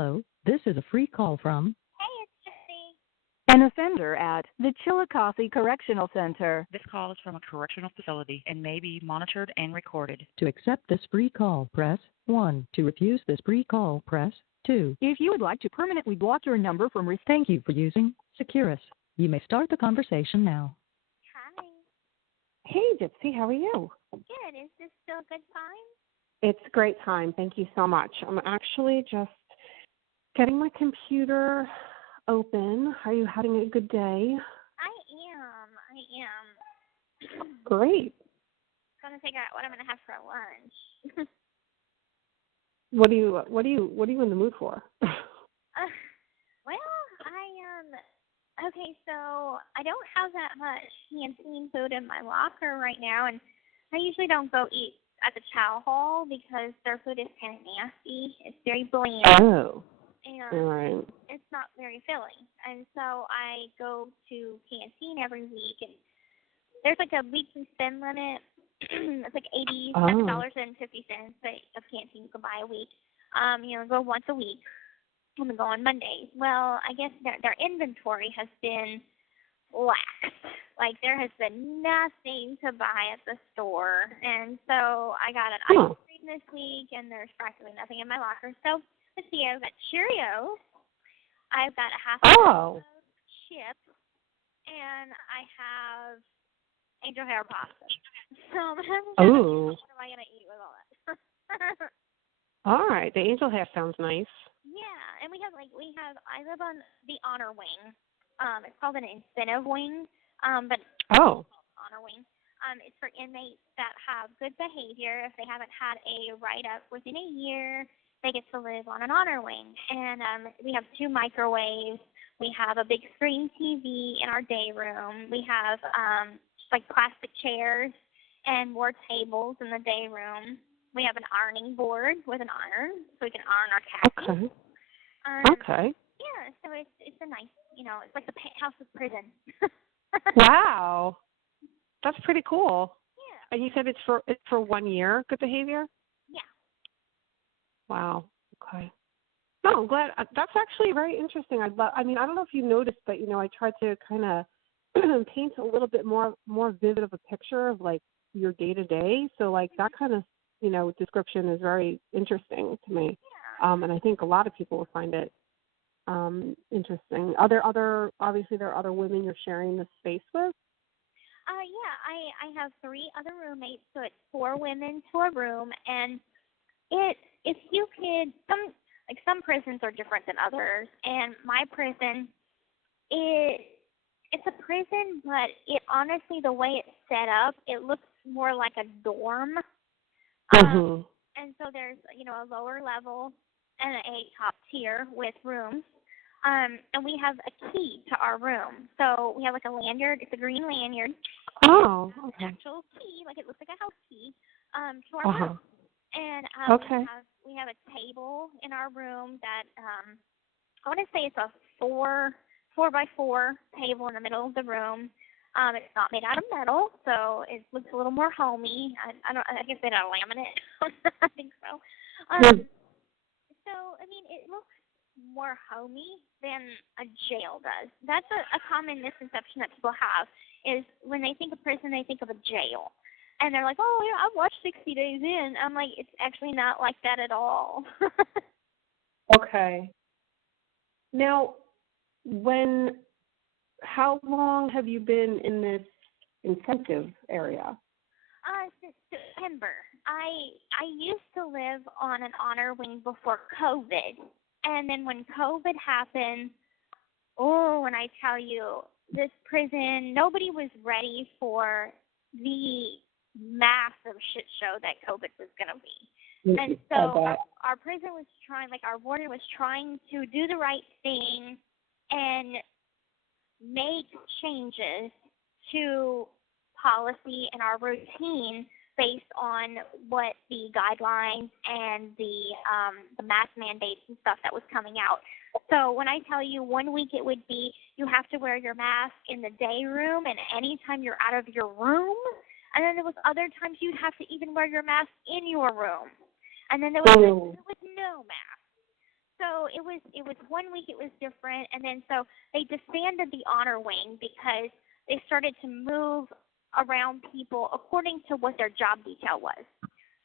Hello, this is a free call from Hey, it's Gypsy. An offender at the Chillicothe Correctional Center. This call is from a correctional facility and may be monitored and recorded. To accept this free call, press 1. To refuse this free call, press 2. If you would like to permanently block your number from Thank you for using Securus. You may start the conversation now. Hi. Hey, Gypsy, how are you? Good. Is this still a good time? It's a great time. Thank you so much. I'm actually just getting my computer open. Are you having a good day? I am. Great. Trying to figure out what I'm going to have for lunch. What are you in the mood for? Okay, so I don't have that much canteen food in my locker right now, and I usually don't go eat at the chow hall because their food is kind of nasty. It's very bland. Oh. And All right. it's not very filling. And so I go to canteen every week, and there's like a weekly spend limit. It's like $87.50 of canteen you can buy a week. Go once a week. I'm going to go on Mondays. Well, I guess their inventory has been lax. Like, there has been nothing to buy at the store. And so I got an ice cream this week, and there's practically nothing in my locker. So let's see, I've got Cheerios. I've got a half of chips, and I have angel hair pasta. So I'm having what am I going to eat with all that? All right. The angel hair sounds nice. Yeah, and I live on the honor wing. It's called an incentive wing, but honor wing. It's for inmates that have good behavior. If they haven't had a write-up within a year, they get to live on an honor wing. And we have 2 microwaves. We have a big screen TV in our day room. We have plastic chairs and more tables in the day room. We have an ironing board with an iron, so we can iron our khakis. Okay. Yeah, so it's a nice, it's like the penthouse of prison. Wow. That's pretty cool. Yeah. And you said it's for 1 year, good behavior? Yeah. Wow. Okay. No, I'm glad. That's actually very interesting. I don't know if you noticed, but I tried to kind of paint a little bit more vivid of a picture of like your day to day. So like that kind of description is very interesting to me. Yeah. And I think a lot of people will find it interesting. Obviously there are other women you're sharing this space with? Yeah, I have 3 other roommates, so it's 4 women to a room, and if you could, some prisons are different than others, and my prison, it's a prison, but it honestly, the way it's set up, it looks more like a dorm. And so there's, a lower level and a top tier with rooms. And we have a key to our room. So we have like a lanyard. It's a green lanyard. Oh, okay. An actual key, like it looks like a house key, to our room. And we have a table in our room that I want to say it's a 4x4 table in the middle of the room. It's not made out of metal, so it looks a little more homey. I guess they don't laminate. I think so. It looks more homey than a jail does. That's a common misconception that people have, is when they think of prison, they think of a jail. And they're like, oh, yeah, I've watched 60 Days In. I'm like, it's actually not like that at all. Okay. Now, how long have you been in this intensive area? Since September. I used to live on an honor wing before COVID. And then when COVID happened, when I tell you, this prison, nobody was ready for the massive shit show that COVID was going to be. And so our prison was our warden was trying to do the right thing and make changes to policy and our routine based on what the guidelines and the mask mandates and stuff that was coming out. So when I tell you 1 week it would be you have to wear your mask in the day room and anytime you're out of your room, and then there was other times you'd have to even wear your mask in your room, and then there was no mask. So it was 1 week it was different, and then so they disbanded the honor wing because they started to move around people according to what their job detail was.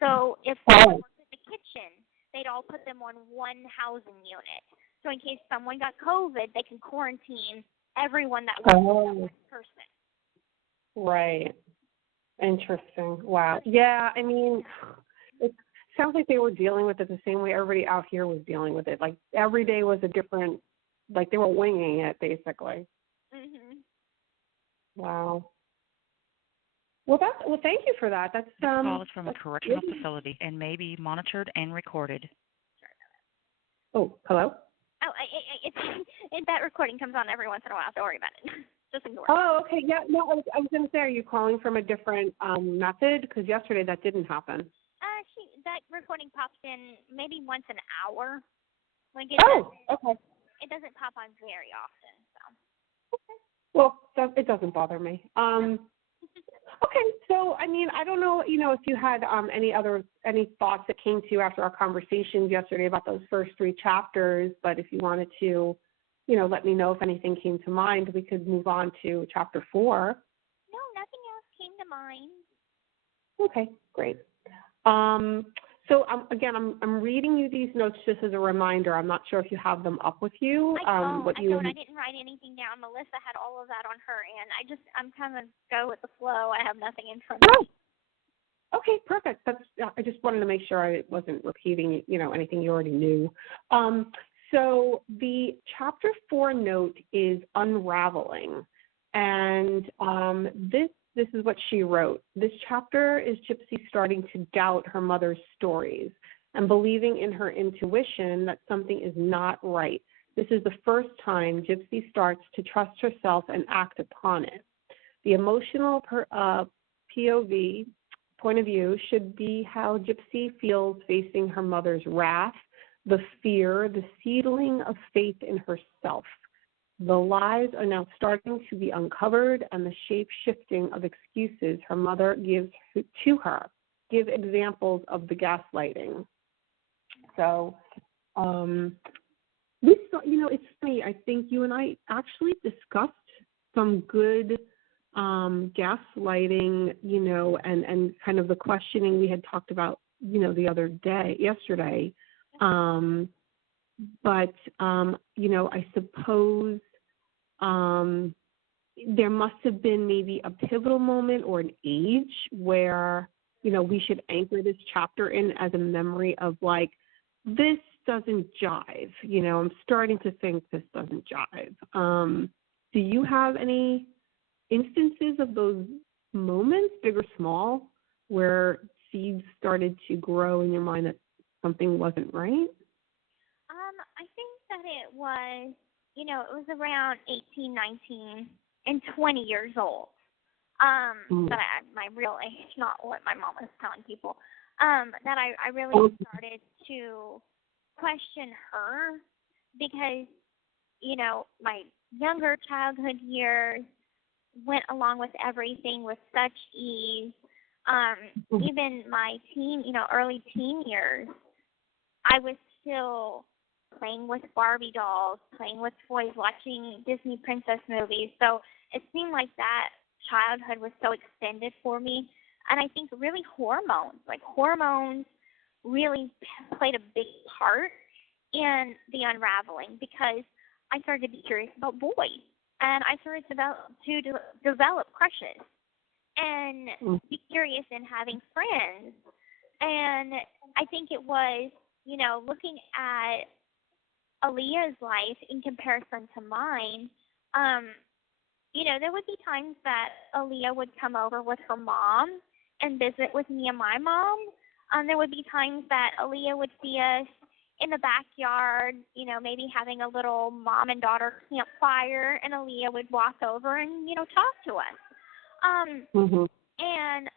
So if someone worked in the kitchen, they'd all put them on one housing unit. So in case someone got COVID, they can quarantine everyone that worked with that one person. Right. Interesting. Wow. Yeah, I mean, it sounds like they were dealing with it the same way everybody out here was dealing with it. Like every day was a different, like they were winging it basically. Mhm. Wow. Well, thank you for that. That's This call is from a that's correctional really... facility and may be monitored and recorded. Oh, hello? Oh, it's that recording comes on every once in a while. Don't worry about it. Just ignore it. Oh, okay. Yeah, no, I was going to say, are you calling from a different method? Because yesterday that didn't happen. That recording pops in maybe once an hour. Like Okay. It doesn't pop on very often. So. Okay. Well, it doesn't bother me. Okay, so I mean, I don't know, if you had any thoughts that came to you after our conversations yesterday about those first 3 chapters, but if you wanted to, let me know if anything came to mind, we could move on to chapter 4. No, nothing else came to mind. Okay, great. So again, I'm reading you these notes just as a reminder. I'm not sure if you have them up with you. I don't. I didn't write anything down. Melissa had all of that on her end. I'm kind of go with the flow. I have nothing in front of me. Okay, perfect. I just wanted to make sure I wasn't repeating, anything you already knew. So the chapter 4 note is unraveling, and this is what she wrote. This chapter is Gypsy starting to doubt her mother's stories and believing in her intuition that something is not right. This is the first time Gypsy starts to trust herself and act upon it. The emotional POV, point of view, should be how Gypsy feels facing her mother's wrath, the fear, the seedling of faith in herself. The lies are now starting to be uncovered, and the shape-shifting of excuses her mother gives to her give examples of the gaslighting. So, it's funny. I think you and I actually discussed some good gaslighting, and kind of the questioning we had talked about, yesterday. But, I suppose there must have been maybe a pivotal moment or an age where, we should anchor this chapter in as a memory of like, this doesn't jive. I'm starting to think this doesn't jive. Do you have any instances of those moments, big or small, where seeds started to grow in your mind that something wasn't right? I think that it was, it was around 18, 19, and 20 years old. That my real age, not what my mom was telling people. That I really started to question her because, my younger childhood years went along with everything with such ease. Even my early teen years, I was still playing with Barbie dolls, playing with toys, watching Disney princess movies. So it seemed like that childhood was so extended for me. And I think really hormones really played a big part in the unraveling because I started to be curious about boys. And I started to develop crushes and be curious in having friends. And I think it was, looking at Aaliyah's life in comparison to mine, there would be times that Aaliyah would come over with her mom and visit with me and my mom. There would be times that Aaliyah would see us in the backyard, maybe having a little mom and daughter campfire, and Aaliyah would walk over and, talk to us. And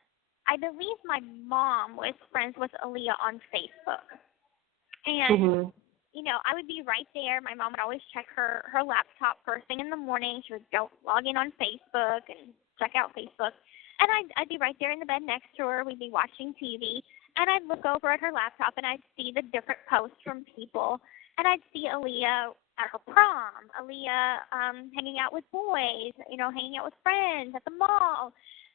I believe my mom was friends with Aaliyah on Facebook. And, I would be right there. My mom would always check her laptop first thing in the morning. She would go log in on Facebook and check out Facebook. And I'd be right there in the bed next to her. We'd be watching TV. And I'd look over at her laptop and I'd see the different posts from people. and I'd see Aaliyah at her prom, Aaliyah hanging out with boys, hanging out with friends at the mall.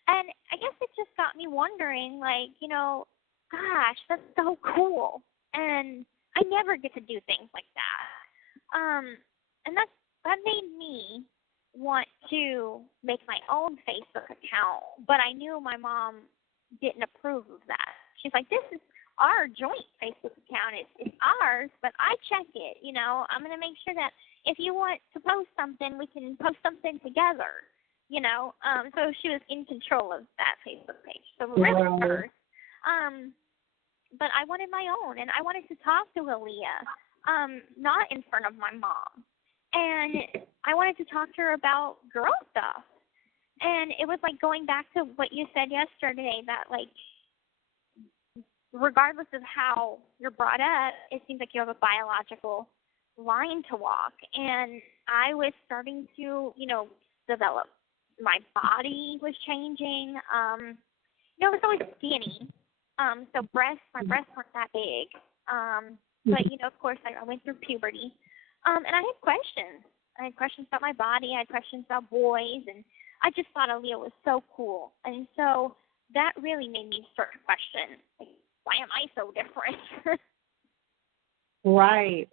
And I guess it just got me wondering, like, gosh, that's so cool. And I never get to do things like that. And that made me want to make my own Facebook account, but I knew my mom didn't approve of that. She's like, this is our joint Facebook account. It's ours, but I check it. I'm going to make sure that if you want to post something, we can post something together. So she was in control of that Facebook page. So really hers. But I wanted my own, and I wanted to talk to Aaliyah, not in front of my mom. And I wanted to talk to her about girl stuff. And it was like going back to what you said yesterday, that like, regardless of how you're brought up, it seems like you have a biological line to walk. And I was starting to, develop. My body was changing. I was always skinny. So my breasts weren't that big. But, of course, I went through puberty. And I had questions. I had questions about my body. I had questions about boys. And I just thought Aaliyah was so cool. And so that really made me start to question, like, why am I so different? Right.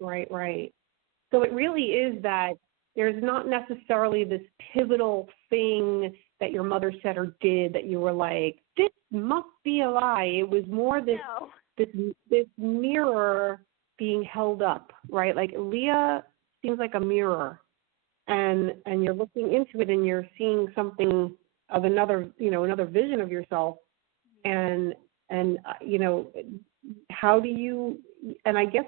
So it really is that there's not necessarily this pivotal thing that your mother said or did that you were like, this must be a lie. It was more this mirror being held up, right? Like Leah seems like a mirror, and you're looking into it and you're seeing something of another vision of yourself, and how do you? And I guess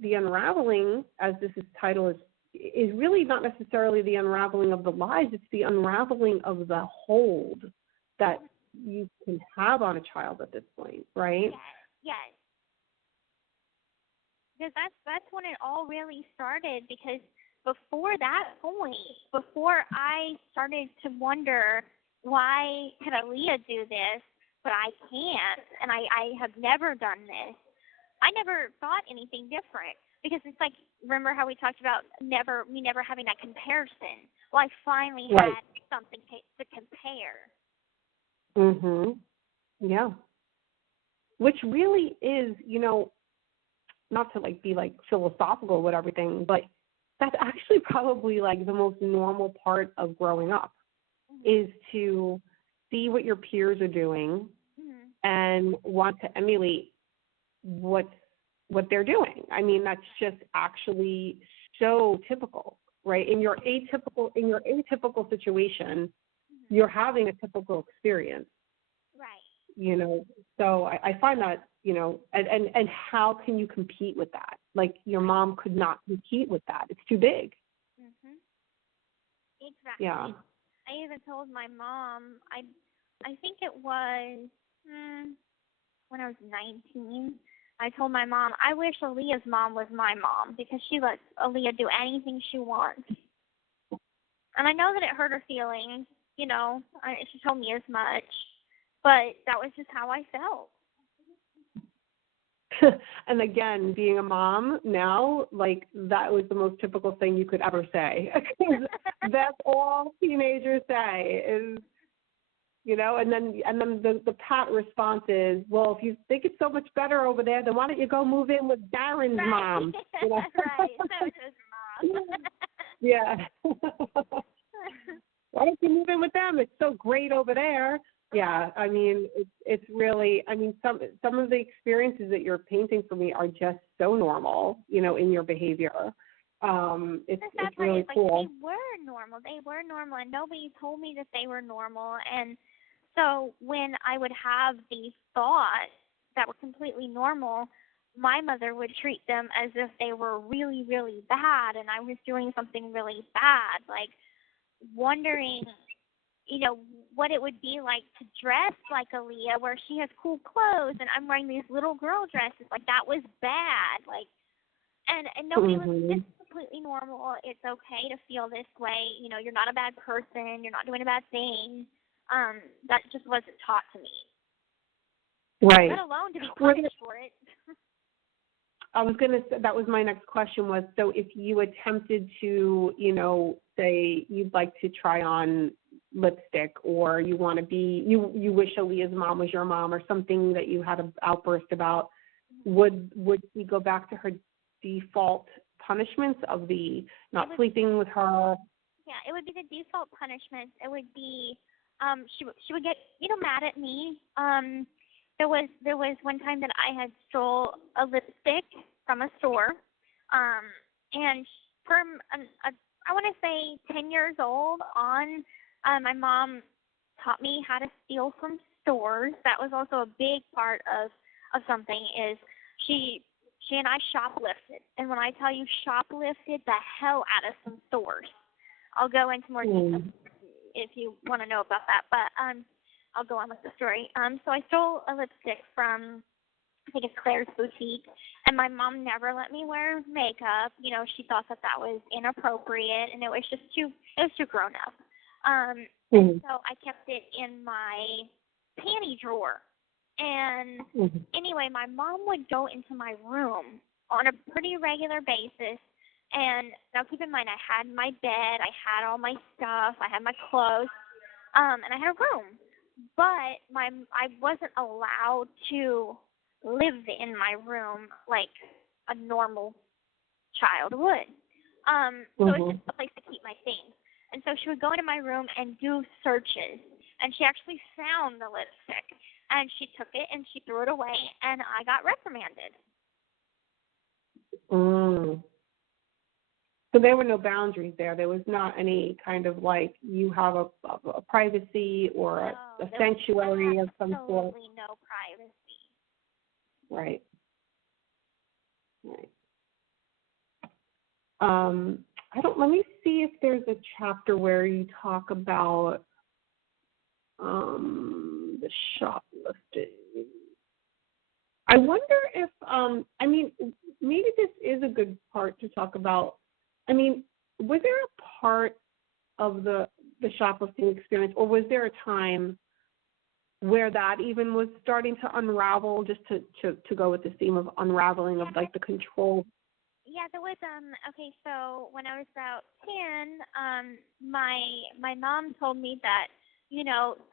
the unraveling, as this is titled, is really not necessarily the unraveling of the lies. It's the unraveling of the hold that you can have on a child at this point, right? Yes. Because that's when it all really started, because before that point, before I started to wonder, why could Aaliyah do this, but I can't, and I have never done this, I never thought anything different, because it's like, remember how we talked about me never having that comparison? Well, I finally had something to compare. Yeah. Which really is, not to like be like philosophical with everything, but that's actually probably like the most normal part of growing up, is to see what your peers are doing and want to emulate what they're doing. I mean, that's just actually so typical, right? In your atypical situation, you're having a typical experience. Right. So I find that, and how can you compete with that? Like, your mom could not compete with that. It's too big. Exactly. Yeah. I even told my mom, I think it was when I was 19, I told my mom, I wish Aaliyah's mom was my mom, because she lets Aaliyah do anything she wants. And I know that it hurt her feelings, she told me as much, but that was just how I felt. And again, being a mom now, like, that was the most typical thing you could ever say. That's all teenagers say is, and then the pat response is, well, if you think it's so much better over there, then why don't you go move in with Darren's mom? Right. So it was mom. Yeah. Why don't you move in with them? It's so great over there. Yeah, I mean, it's really, I mean, some of the experiences that you're painting for me are just so normal, in your behavior. It's really cool. They were normal, and nobody told me that they were normal. And so when I would have these thoughts that were completely normal, my mother would treat them as if they were really, really bad, and I was doing something really bad, like wondering, what it would be like to dress like Aaliyah, where she has cool clothes and I'm wearing these little girl dresses. Like, that was bad. Like, and nobody was, this is completely normal. It's okay to feel this way. You're not a bad person. You're not doing a bad thing. That just wasn't taught to me. Right. Let alone to be punished for it. I was going to say, that was my next question was, so if you attempted to, say you'd like to try on lipstick, or you want to be, you wish Aaliyah's mom was your mom, or something that you had an outburst about, would we go back to her default punishments of the not sleeping with her? Yeah, it would be the default punishments. It would be, she would get, mad at me. There was one time that I had stole a lipstick from a store, and from I want to say 10 years old on, my mom taught me how to steal from stores. That was also a big part of something. Is she and I shoplifted, and when I tell you shoplifted the hell out of some stores, I'll go into more detail if you want to know about that. But I'll go on with the story. So I stole a lipstick from, I think it's Claire's Boutique, and my mom never let me wear makeup. She thought that was inappropriate, and it was too grown up. And so I kept it in my panty drawer. And anyway, my mom would go into my room on a pretty regular basis. And now keep in mind, I had my bed, I had all my stuff, I had my clothes, and I had a room. But I wasn't allowed to live in my room like a normal child would. So it's just a place to keep my things. And so she would go into my room and do searches. And she actually found the lipstick. And she took it and she threw it away, and I got reprimanded. So there were no boundaries there. There was not any kind of like you have a privacy or a sanctuary of some sort. Absolutely no privacy. Right. Let me see if there's a chapter where you talk about the shoplifting. I wonder if, maybe this is a good part to talk about. Was there a part of the shoplifting experience, or was there a time where that even was starting to unravel, just to go with the theme of unraveling of like the control? Yeah, there was, okay, so when I was about 10, my mom told me that,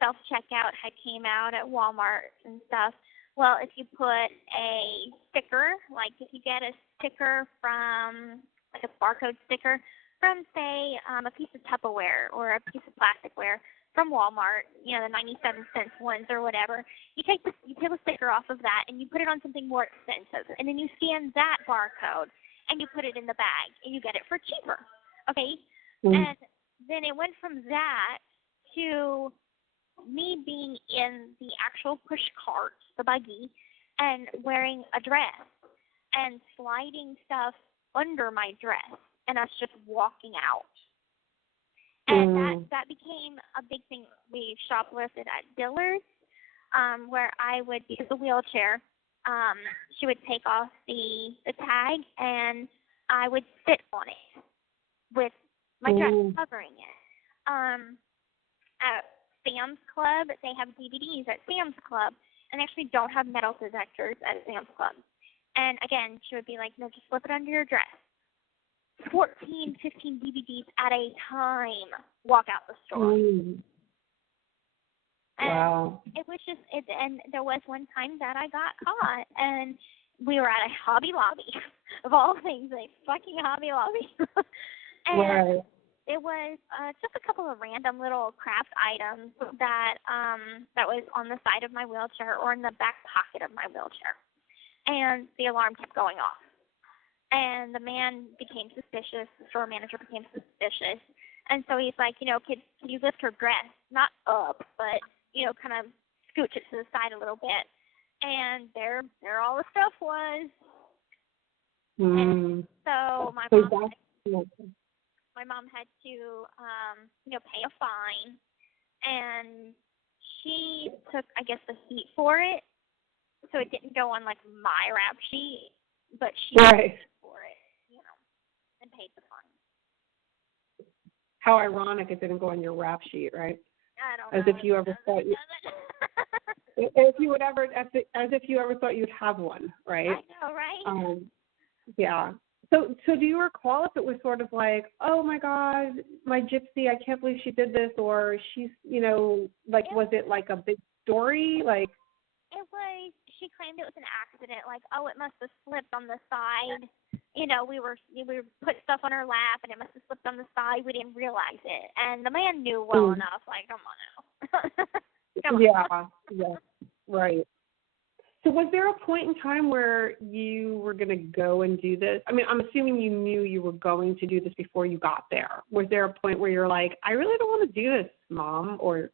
self-checkout had came out at Walmart and stuff. Well, if you put a sticker, like if you get a sticker from, like a barcode sticker from, say, a piece of Tupperware or a piece of plasticware from Walmart, the 97-cent ones or whatever, you take the sticker off of that and you put it on something more expensive, and then you scan that barcode and you put it in the bag and you get it for cheaper, okay? And then it went from that to me being in the actual push cart, the buggy, and wearing a dress and sliding stuff under my dress, and us just walking out. And that became a big thing. We shoplifted at Dillard's, where I would, because of the wheelchair, she would take off the tag, and I would sit on it with my dress covering it. At Sam's Club, they have DVDs at Sam's Club, and they actually don't have metal detectors at Sam's Club. And again, she would be like, no, just slip it under your dress. 14, 15 DVDs at a time walk out the store. Wow. It was just, and there was one time that I got caught, and we were at a Hobby Lobby, of all things, a fucking Hobby Lobby. And it was just a couple of random little craft items that was on the side of my wheelchair or in the back pocket of my wheelchair. And the alarm kept going off. And the man became suspicious, the store manager became suspicious. And so he's like, can you lift her dress? Not up, but, kind of scooch it to the side a little bit. And there all the stuff was. And so my mom had to, pay a fine. And she took, I guess, the heat for it. So it didn't go on, like, my rap sheet. But she paid for it, and paid the fine. How ironic it didn't go on your rap sheet, right? I don't know. As if you ever thought as if you ever thought you'd have one, right? I know, right? Yeah. So do you recall if it was sort of like, oh my God, my Gypsy, I can't believe she did this, or she's, like, was it like a big story? Like, it was, she claimed it was an accident, like, oh, it must have slipped on the side. We were put stuff on her lap and it must have slipped on the side. We didn't realize it. And the man knew well enough, like, come on now. Come on. Yeah, right. So was there a point in time where you were going to go and do this? I mean, I'm assuming you knew you were going to do this before you got there. Was there a point where you're like, I really don't want to do this, Mom, or,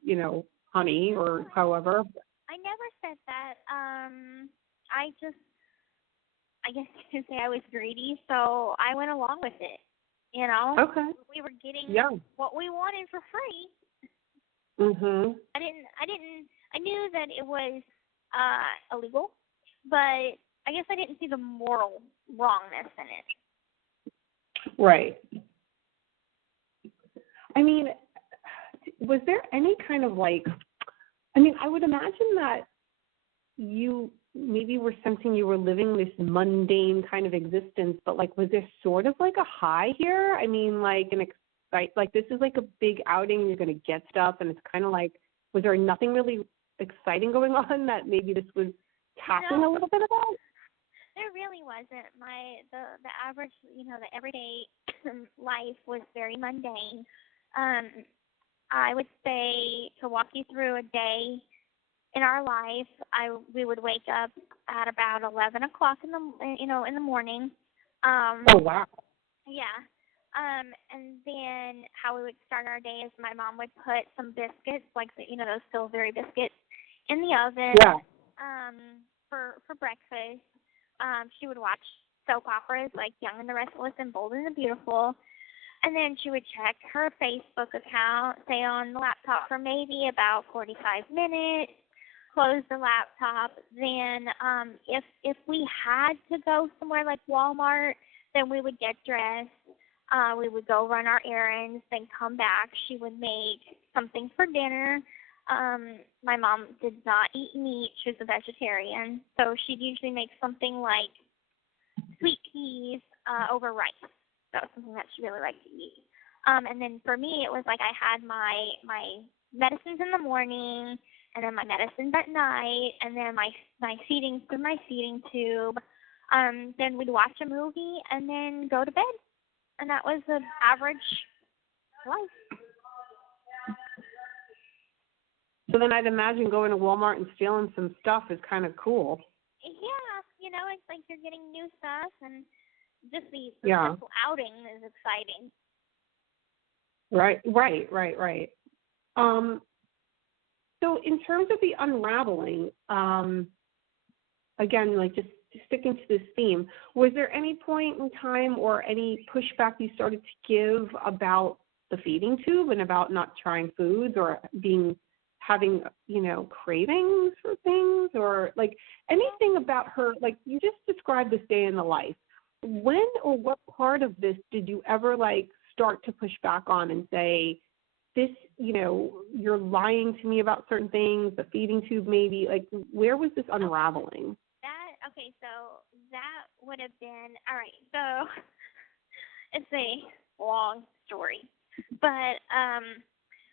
honey, or however? I never said that. I guess you could say I was greedy, so I went along with it. Okay. We were getting what we wanted for free. Mhm. I knew that it was illegal, but I guess I didn't see the moral wrongness in it. Right. I mean, was there any kind of I would imagine that you maybe were sensing you were living this mundane kind of existence, but was there sort of like a high here? I mean, this is like a big outing, you're going to get stuff, and it's kind of was there nothing really exciting going on that maybe this was tapping a little bit about? There really wasn't. The average, the everyday life was very mundane. I would say, to walk you through a day in our life, we would wake up at about 11 o'clock in the morning. Oh wow. Yeah. And then how we would start our day is my mom would put some biscuits, those Pillsbury biscuits, in the oven. Yeah. For breakfast. She would watch soap operas like Young and the Restless and Bold and the Beautiful. And then she would check her Facebook account, stay on the laptop for maybe about 45 minutes, close the laptop. Then if we had to go somewhere like Walmart, then we would get dressed. We would go run our errands, then come back. She would make something for dinner. My mom did not eat meat. She was a vegetarian. So she'd usually make something like sweet peas over rice. That was something that she really liked to eat. And then for me, it was like I had my medicines in the morning, and then my medicines at night, and then my feeding through my feeding tube. Then we'd watch a movie and then go to bed. And that was the average life. So then I'd imagine going to Walmart and stealing some stuff is kind of cool. Yeah, it's like you're getting new stuff, and just the simple outing is exciting. Right. So in terms of the unraveling, again, just sticking to this theme, was there any point in time or any pushback you started to give about the feeding tube and about not trying foods or having cravings for things, or anything about her? You just described this day in the life. When or what part of this did you ever start to push back on and say, this, you're lying to me about certain things, the feeding tube maybe? Where was this unraveling? So that would have been, all right, so it's a long story, but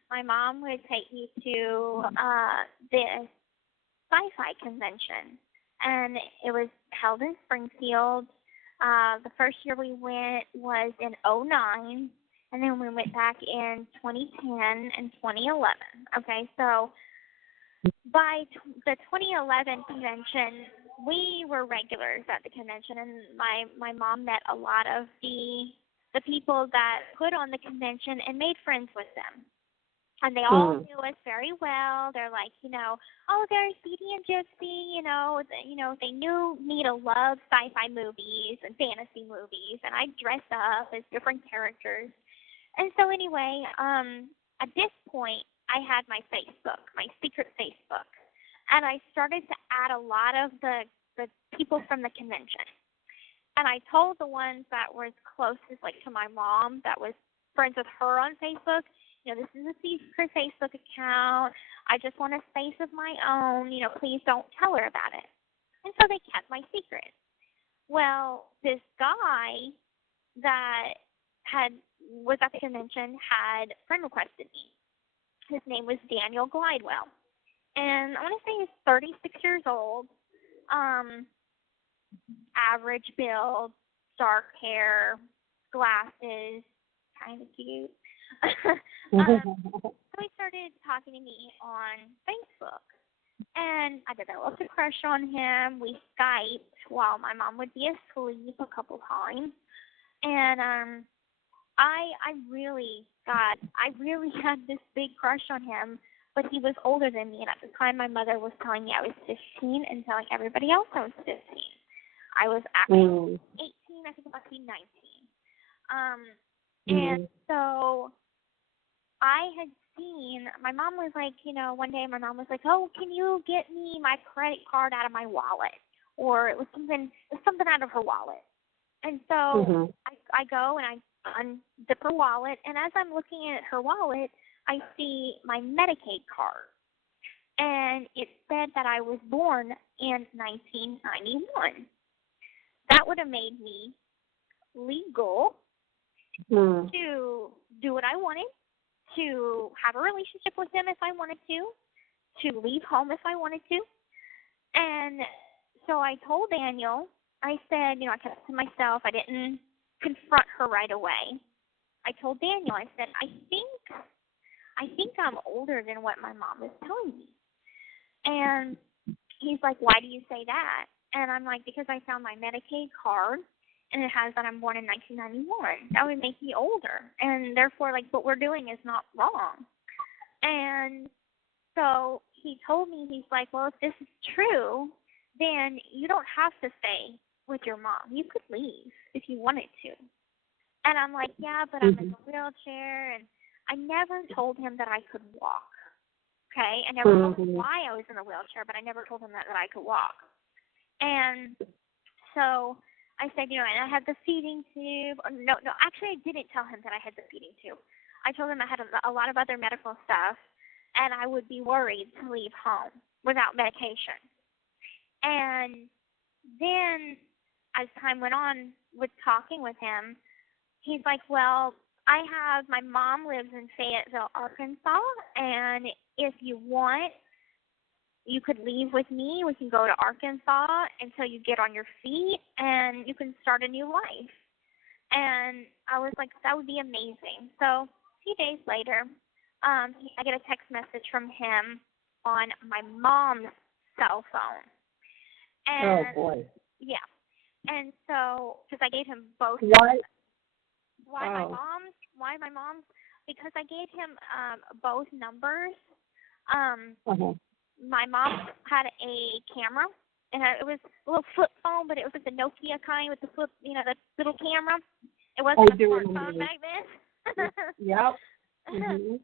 my mom would take me to this sci-fi convention, and it was held in Springfield. The first year we went was in '09, and then we went back in 2010 and 2011. Okay, so by the 2011 convention, we were regulars at the convention, and my mom met a lot of the people that put on the convention and made friends with them. And they all knew us very well. They're like, oh, there's Dee and Gypsy, they knew me to love sci-fi movies and fantasy movies, and I dressed up as different characters. And so anyway, at this point, I had my Facebook, my secret Facebook, and I started to add a lot of the people from the convention. And I told the ones that were closest, to my mom, that was friends with her on Facebook, this is a secret Facebook account. I just want a space of my own. Please don't tell her about it. And so they kept my secret. Well, this guy that was at the convention had friend requested me. His name was Daniel Glidewell. And I want to say he's 36 years old, average build, dark hair, glasses, kind of cute. So he started talking to me on Facebook. And I developed a crush on him. We Skyped while my mom would be asleep a couple times. And I really had this big crush on him, but he was older than me, and at the time my mother was telling me I was 15 and telling everybody else I was 15. I was actually 18, I think about to be 19. And so I had seen, my mom was like, one day my mom was like, oh, can you get me my credit card out of my wallet? Or it was something out of her wallet. And so I go and I unzip her wallet, and as I'm looking at her wallet, I see my Medicaid card. And it said that I was born in 1991. That would have made me legal to do what I wanted, to have a relationship with him if I wanted to leave home if I wanted to. And so I told Daniel, I said, I kept it to myself. I didn't confront her right away. I told Daniel, I said, I think I'm older than what my mom is telling me. And he's like, why do you say that? And I'm like, because I found my Medicaid card, and it has that I'm born in 1991. That would make me older. And therefore, what we're doing is not wrong. And so he told me, he's like, well, if this is true, then you don't have to stay with your mom. You could leave if you wanted to. And I'm like, yeah, but I'm in a wheelchair. And I never told him that I could walk. Okay? I never told him why I was in a wheelchair, but I never told him that I could walk. And so I said, and I had the feeding tube. No, actually I didn't tell him that I had the feeding tube. I told him I had a lot of other medical stuff, and I would be worried to leave home without medication. And then as time went on with talking with him, he's like, well, my mom lives in Fayetteville, Arkansas, and if you want, you could leave with me. We can go to Arkansas until you get on your feet, and you can start a new life. And I was like, that would be amazing. So a few days later, I get a text message from him on my mom's cell phone. And, oh, boy. Yeah. And so, because I gave him both. Why my mom's? Because I gave him both numbers. My mom had a camera, and it was a little flip phone, but it was like the Nokia kind with the flip, the little camera. It wasn't a smartphone back then. Yep. And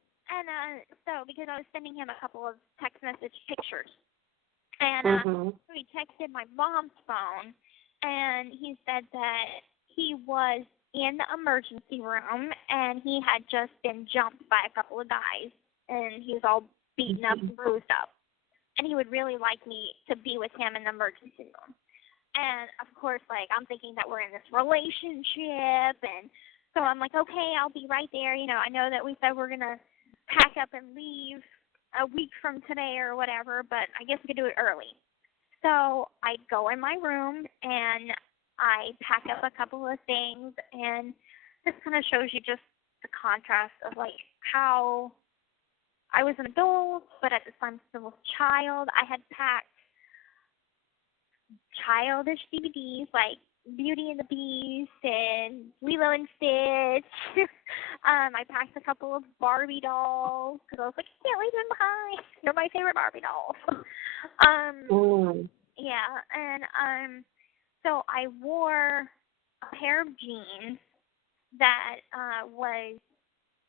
so, because I was sending him a couple of text message pictures, and he texted my mom's phone, and he said that he was in the emergency room, and he had just been jumped by a couple of guys, and he was all beaten up and bruised up. And he would really like me to be with him in the emergency room. And, of course, I'm thinking that we're in this relationship. And so I'm like, okay, I'll be right there. I know that we said we're going to pack up and leave a week from today or whatever, but I guess we could do it early. So I go in my room, and I pack up a couple of things. And this kind of shows you just the contrast of, how I was an adult, but at the time still a child. I had packed childish DVDs like Beauty and the Beast and Lilo and Stitch. I packed a couple of Barbie dolls because I was like, I can't leave them behind. They're my favorite Barbie dolls. Yeah, and so I wore a pair of jeans that was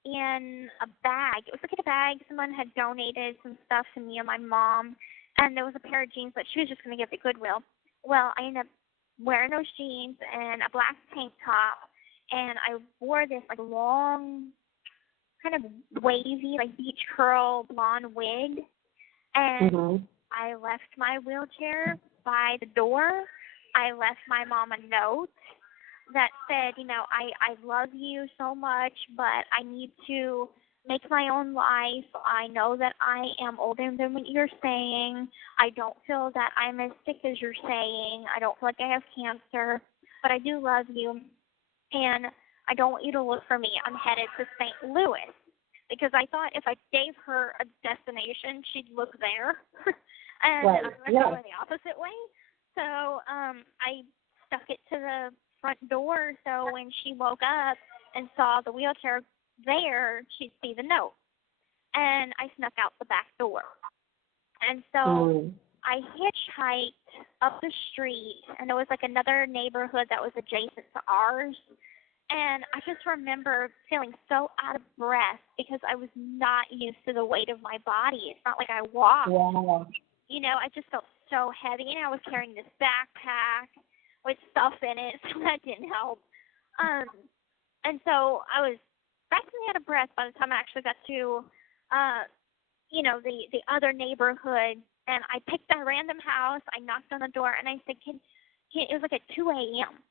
in a bag. It was like in a bag. Someone had donated some stuff to me and my mom, and there was a pair of jeans that she was just going to give to Goodwill. Well, I ended up wearing those jeans and a black tank top, and I wore this long, kind of wavy, beach curl blonde wig, and I left my wheelchair by the door. I left my mom a note that said, I love you so much, but I need to make my own life. I know that I am older than what you're saying. I don't feel that I'm as sick as you're saying. I don't feel like I have cancer, but I do love you. And I don't want you to look for me. I'm headed to St. Louis. Because I thought if I gave her a destination, she'd look there. And Right. I was going the opposite way. So I stuck it to the front door so when she woke up and saw the wheelchair there, she'd see the note. And I snuck out the back door. And so I hitchhiked up the street, and there was like another neighborhood that was adjacent to ours. And I just remember feeling so out of breath because I was not used to the weight of my body. It's not like I walked. Wow. I just felt so heavy. And I was carrying this backpack with stuff in it, so that didn't help. And so I was practically out of breath by the time I actually got to, the other neighborhood. And I picked a random house. I knocked on the door, and I said, it was like at 2 a.m.,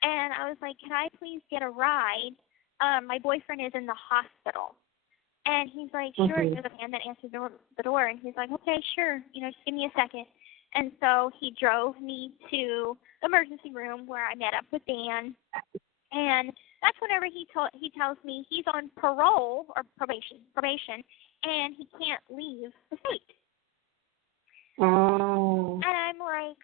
and I was like, can I please get a ride? My boyfriend is in the hospital. And he's like, sure. There's a man that answered the door. And he's like, okay, sure. Just give me a second. And so he drove me to the emergency room where I met up with Dan. And that's whenever he tells me he's on parole or probation, and he can't leave the state. Oh. And I'm like,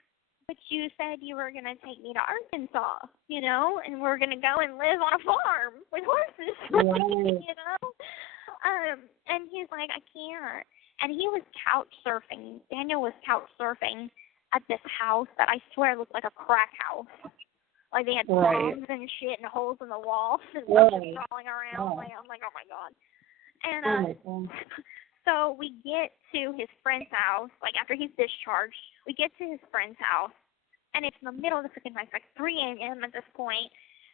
but you said you were going to take me to Arkansas, and we're going to go and live on a farm with horses, Right. And he's like, I can't. And he was couch surfing. Daniel was couch surfing at this house that I swear looked like a crack house. Like they had bombs and shit and holes in the walls and roaches crawling around. Like, I'm like, oh my God. And so we get to his friend's house, like after he's discharged, we get to his friend's house, and it's in the middle of the freaking night, like 3 a.m. at this point,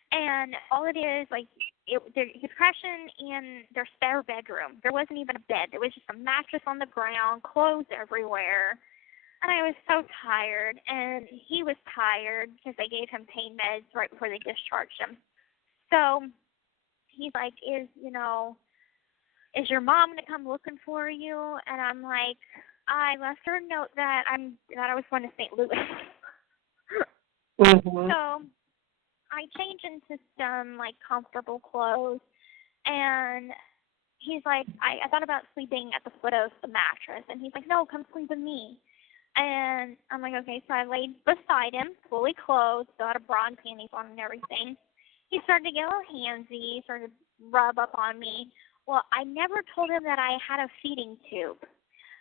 and all it is, like, he's crashing in their spare bedroom. There wasn't even a bed. There was just a mattress on the ground, clothes everywhere, and I was so tired, and he was tired because they gave him pain meds right before they discharged him. So he's like, is your mom gonna come looking for you? And I'm like, I left her a note that I was going to St. Louis. So I change into some like comfortable clothes, and he's like, I thought about sleeping at the foot of the mattress, and he's like, no, come sleep with me. And I'm like, okay. So I laid beside him, fully clothed, still had a bra and panties on and everything. He started to get a little handsy, started to rub up on me. Well, I never told him that I had a feeding tube.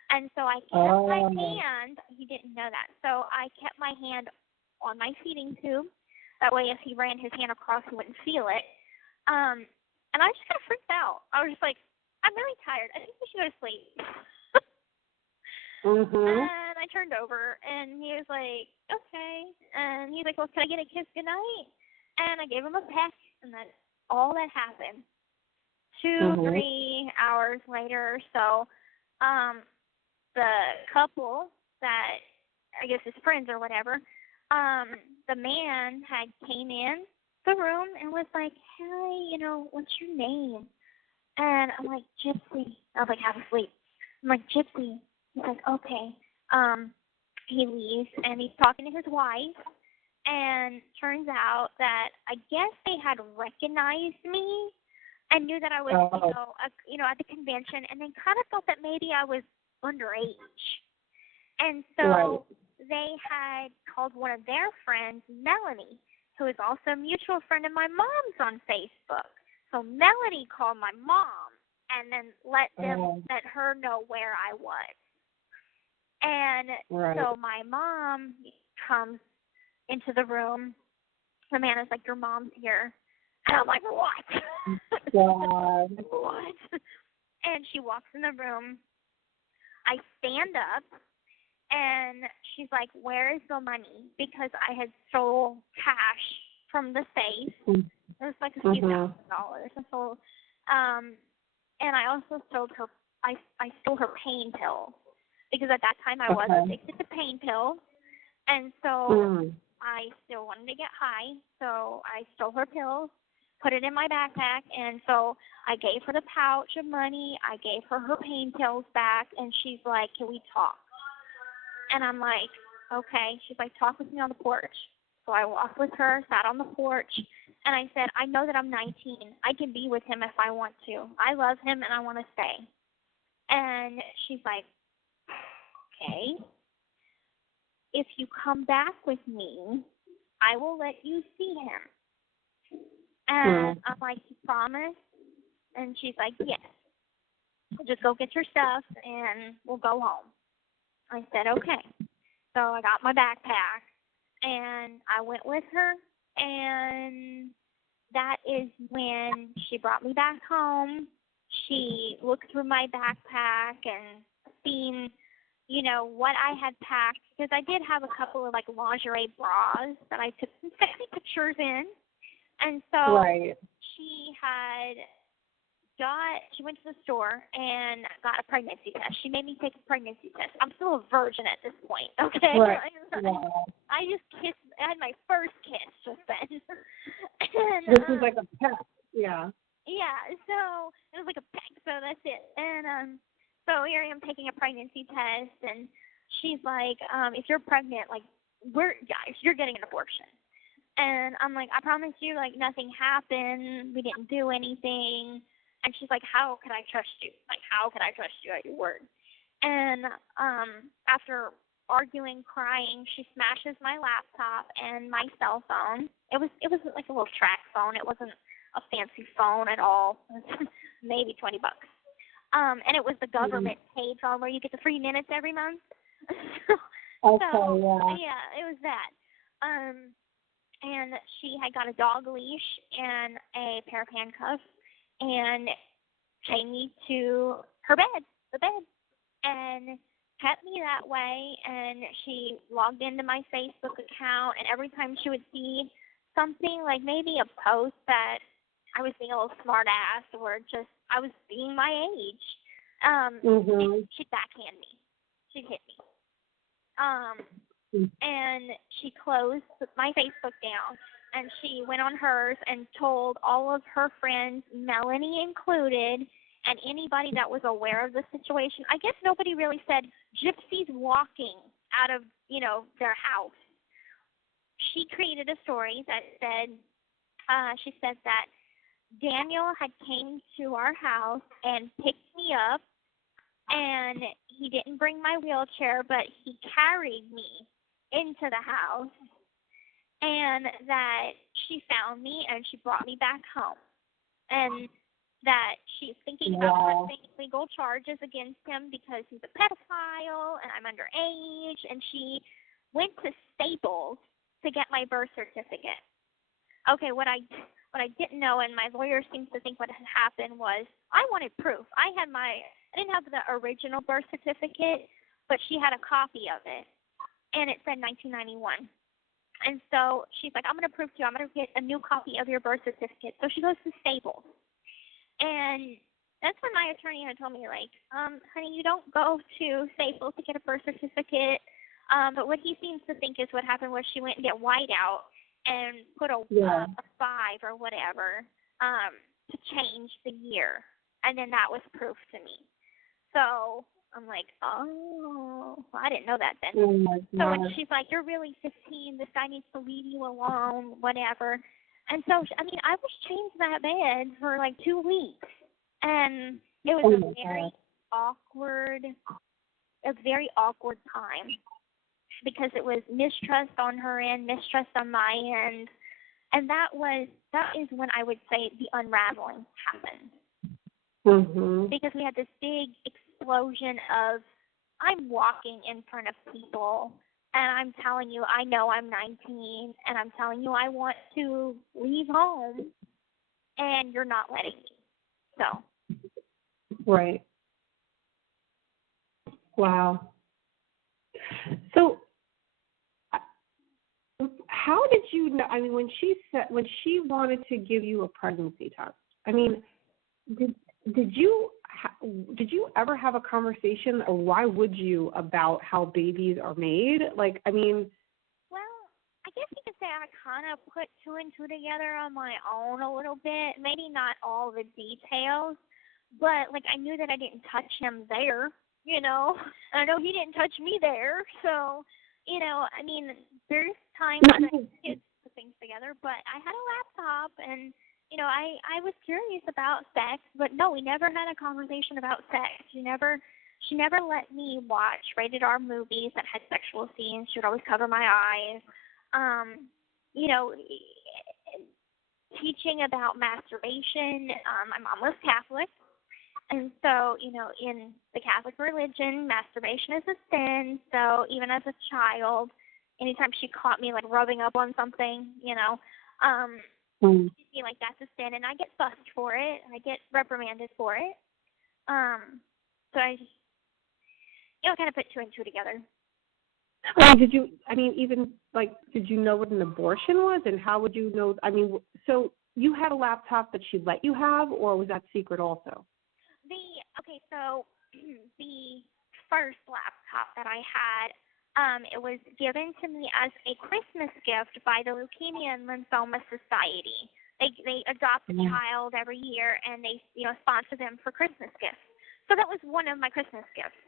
And so I kept my hand. He didn't know that. So I kept my hand on my feeding tube. That way if he ran his hand across, he wouldn't feel it. And I just kind of freaked out. I was just like, I'm really tired. I think we should go to sleep. And I turned over, and he was like, okay. And he's like, well, can I get a kiss goodnight? And I gave him a peck, and that's all that happened. 2-3 hours later, so the couple that, I guess his friends or whatever, the man had came in the room and was like, hey, what's your name? And I'm like, Gypsy. I was like, half asleep. I'm like, Gypsy. He's like, okay. He leaves, and he's talking to his wife, and turns out that I guess they had recognized me and knew that I was, at the convention, and they kind of thought that maybe I was underage. And so they had called one of their friends, Melanie, who is also a mutual friend of my mom's on Facebook. So Melanie called my mom and then let her know where I was. And so my mom comes into the room. The man is like, your mom's here. And I'm like, what? God. What? And she walks in the room. I stand up, and she's like, where is the money? Because I had stole cash from the safe. It was like a few $1,000. And I also stole her. I stole her pain pills because at that time I was addicted to pain pills, and so I wanted to get high, so I stole her pills, put it in my backpack, and so I gave her the pouch of money. I gave her her pain pills back, and she's like, can we talk? And I'm like, okay. She's like, talk with me on the porch. So I walked with her, sat on the porch, and I said, I know that I'm 19. I can be with him if I want to. I love him, and I want to stay. And she's like, okay. If you come back with me, I will let you see him. And I'm like, you promise? And she's like, yes. Just go get your stuff, and we'll go home. I said, okay. So I got my backpack, and I went with her, and that is when she brought me back home. She looked through my backpack and seen, you know, what I had packed, because I did have a couple of, like, lingerie bras that I took some sexy pictures in. And so she went to the store and got a pregnancy test. She made me take a pregnancy test. I'm still a virgin at this point, okay? Right. I just kissed. I had my first kiss just then. And, this is like a pet. Yeah. Yeah, so it was like a peck, so that's it. And so here I am taking a pregnancy test, and she's like, if you're pregnant, like, you're getting an abortion. And I'm like, I promise you, like, nothing happened. We didn't do anything. And she's like, how can I trust you? Like, how can I trust you at your word? And after arguing, crying, she smashes my laptop and my cell phone. It was like a little track phone. It wasn't a fancy phone at all. It was maybe $20. And it was the government paid phone where you get the free minutes every month. Yeah, it was that. And she had got a dog leash and a pair of handcuffs and chained me to her bed, the bed, and kept me that way. And she logged into my Facebook account, and every time she would see something, like maybe a post that I was being a little smart ass or just I was being my age, she'd backhand me. She'd hit me. And she closed my Facebook down, and she went on hers and told all of her friends, Melanie included, and anybody that was aware of the situation. I guess nobody really said, Gypsy's walking out of, their house. She created a story that said, she said that Daniel had came to our house and picked me up, and he didn't bring my wheelchair, but he carried me into the house, and that she found me and she brought me back home, and that she's thinking about pressing legal charges against him because he's a pedophile and I'm underage, and she went to Staples to get my birth certificate. Okay, what I didn't know, and my lawyer seems to think what had happened, was I wanted proof. I didn't have the original birth certificate, but she had a copy of it, and it said 1991. And so she's like, I'm going to prove to you, I'm going to get a new copy of your birth certificate. So she goes to Staples. And that's when my attorney had told me, like, honey, you don't go to Staples to get a birth certificate. But what he seems to think is what happened was she went and get white out and put a 5 or whatever to change the year. And then that was proof to me. So I'm like, oh, well, I didn't know that then. So when she's like, you're really 15, this guy needs to leave you alone, whatever. And so, I was chained to that bed for like 2 weeks. And it was a very awkward time, because it was mistrust on her end, mistrust on my end. And that is when I would say the unraveling happened. Because we had this big explosion of, I'm walking in front of people, and I'm telling you, I know I'm 19, and I'm telling you I want to leave home, and you're not letting me. So. Right. Wow. So, how did you know? When she wanted to give you a pregnancy test, did you ever have a conversation, or why would you, about how babies are made? Well, I guess you could say I kind of put two and two together on my own a little bit. Maybe not all the details, but like I knew that I didn't touch him there, you know. I know he didn't touch me there, so you know, I mean, there's times that I did put things together, but I had a laptop and. You know, I was curious about sex, but no, we never had a conversation about sex. She never let me watch rated R movies that had sexual scenes. She would always cover my eyes. You know, teaching about masturbation. My mom was Catholic, and so, you know, in the Catholic religion, masturbation is a sin. So even as a child, anytime she caught me like rubbing up on something, you know, she'd be like, that's a sin, and I get fussed for it. I get reprimanded for it. So I just, you know, kind of put two and two together. Did you know what an abortion was, and how would you know? I mean, so you had a laptop that she let you have, or was that secret also? So the first laptop that I had, it was given to me as a Christmas gift by the Leukemia and Lymphoma Society. They adopt a child every year, and they, you know, sponsor them for Christmas gifts. So that was one of my Christmas gifts.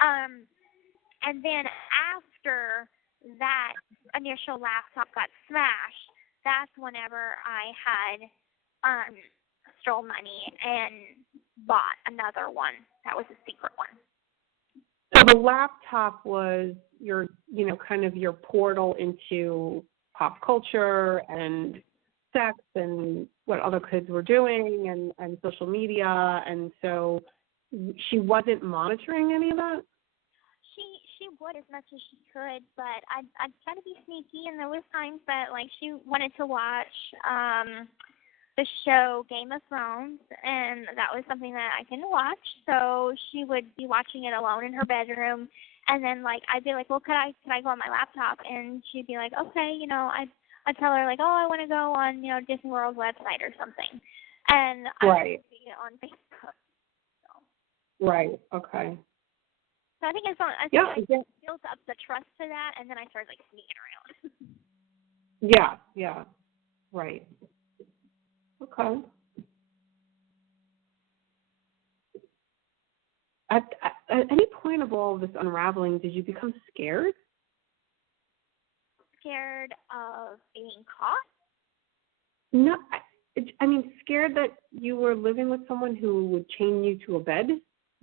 And then after that initial laptop got smashed, that's whenever I had stole money and bought another one. That was a secret one. So the laptop was your, you know, kind of your portal into pop culture and sex and what other kids were doing and social media. And so she wasn't monitoring any of that? She would as much as she could, but I'd try to be sneaky, and there was times that, like, she wanted to watch the show Game of Thrones, and that was something that I can watch. So she would be watching it alone in her bedroom, and then like I'd be like, well, could I go on my laptop? And she'd be like, okay, you know, I'd tell her like, oh, I want to go on, you know, Disney World's website or something, and I would be on Facebook. So. Right. Okay. So I think I built up the trust to that, and then I started like sneaking around. Yeah. Right. Okay. At any point of all of this unraveling, did you become scared? Scared of being caught? No, I mean scared that you were living with someone who would chain you to a bed,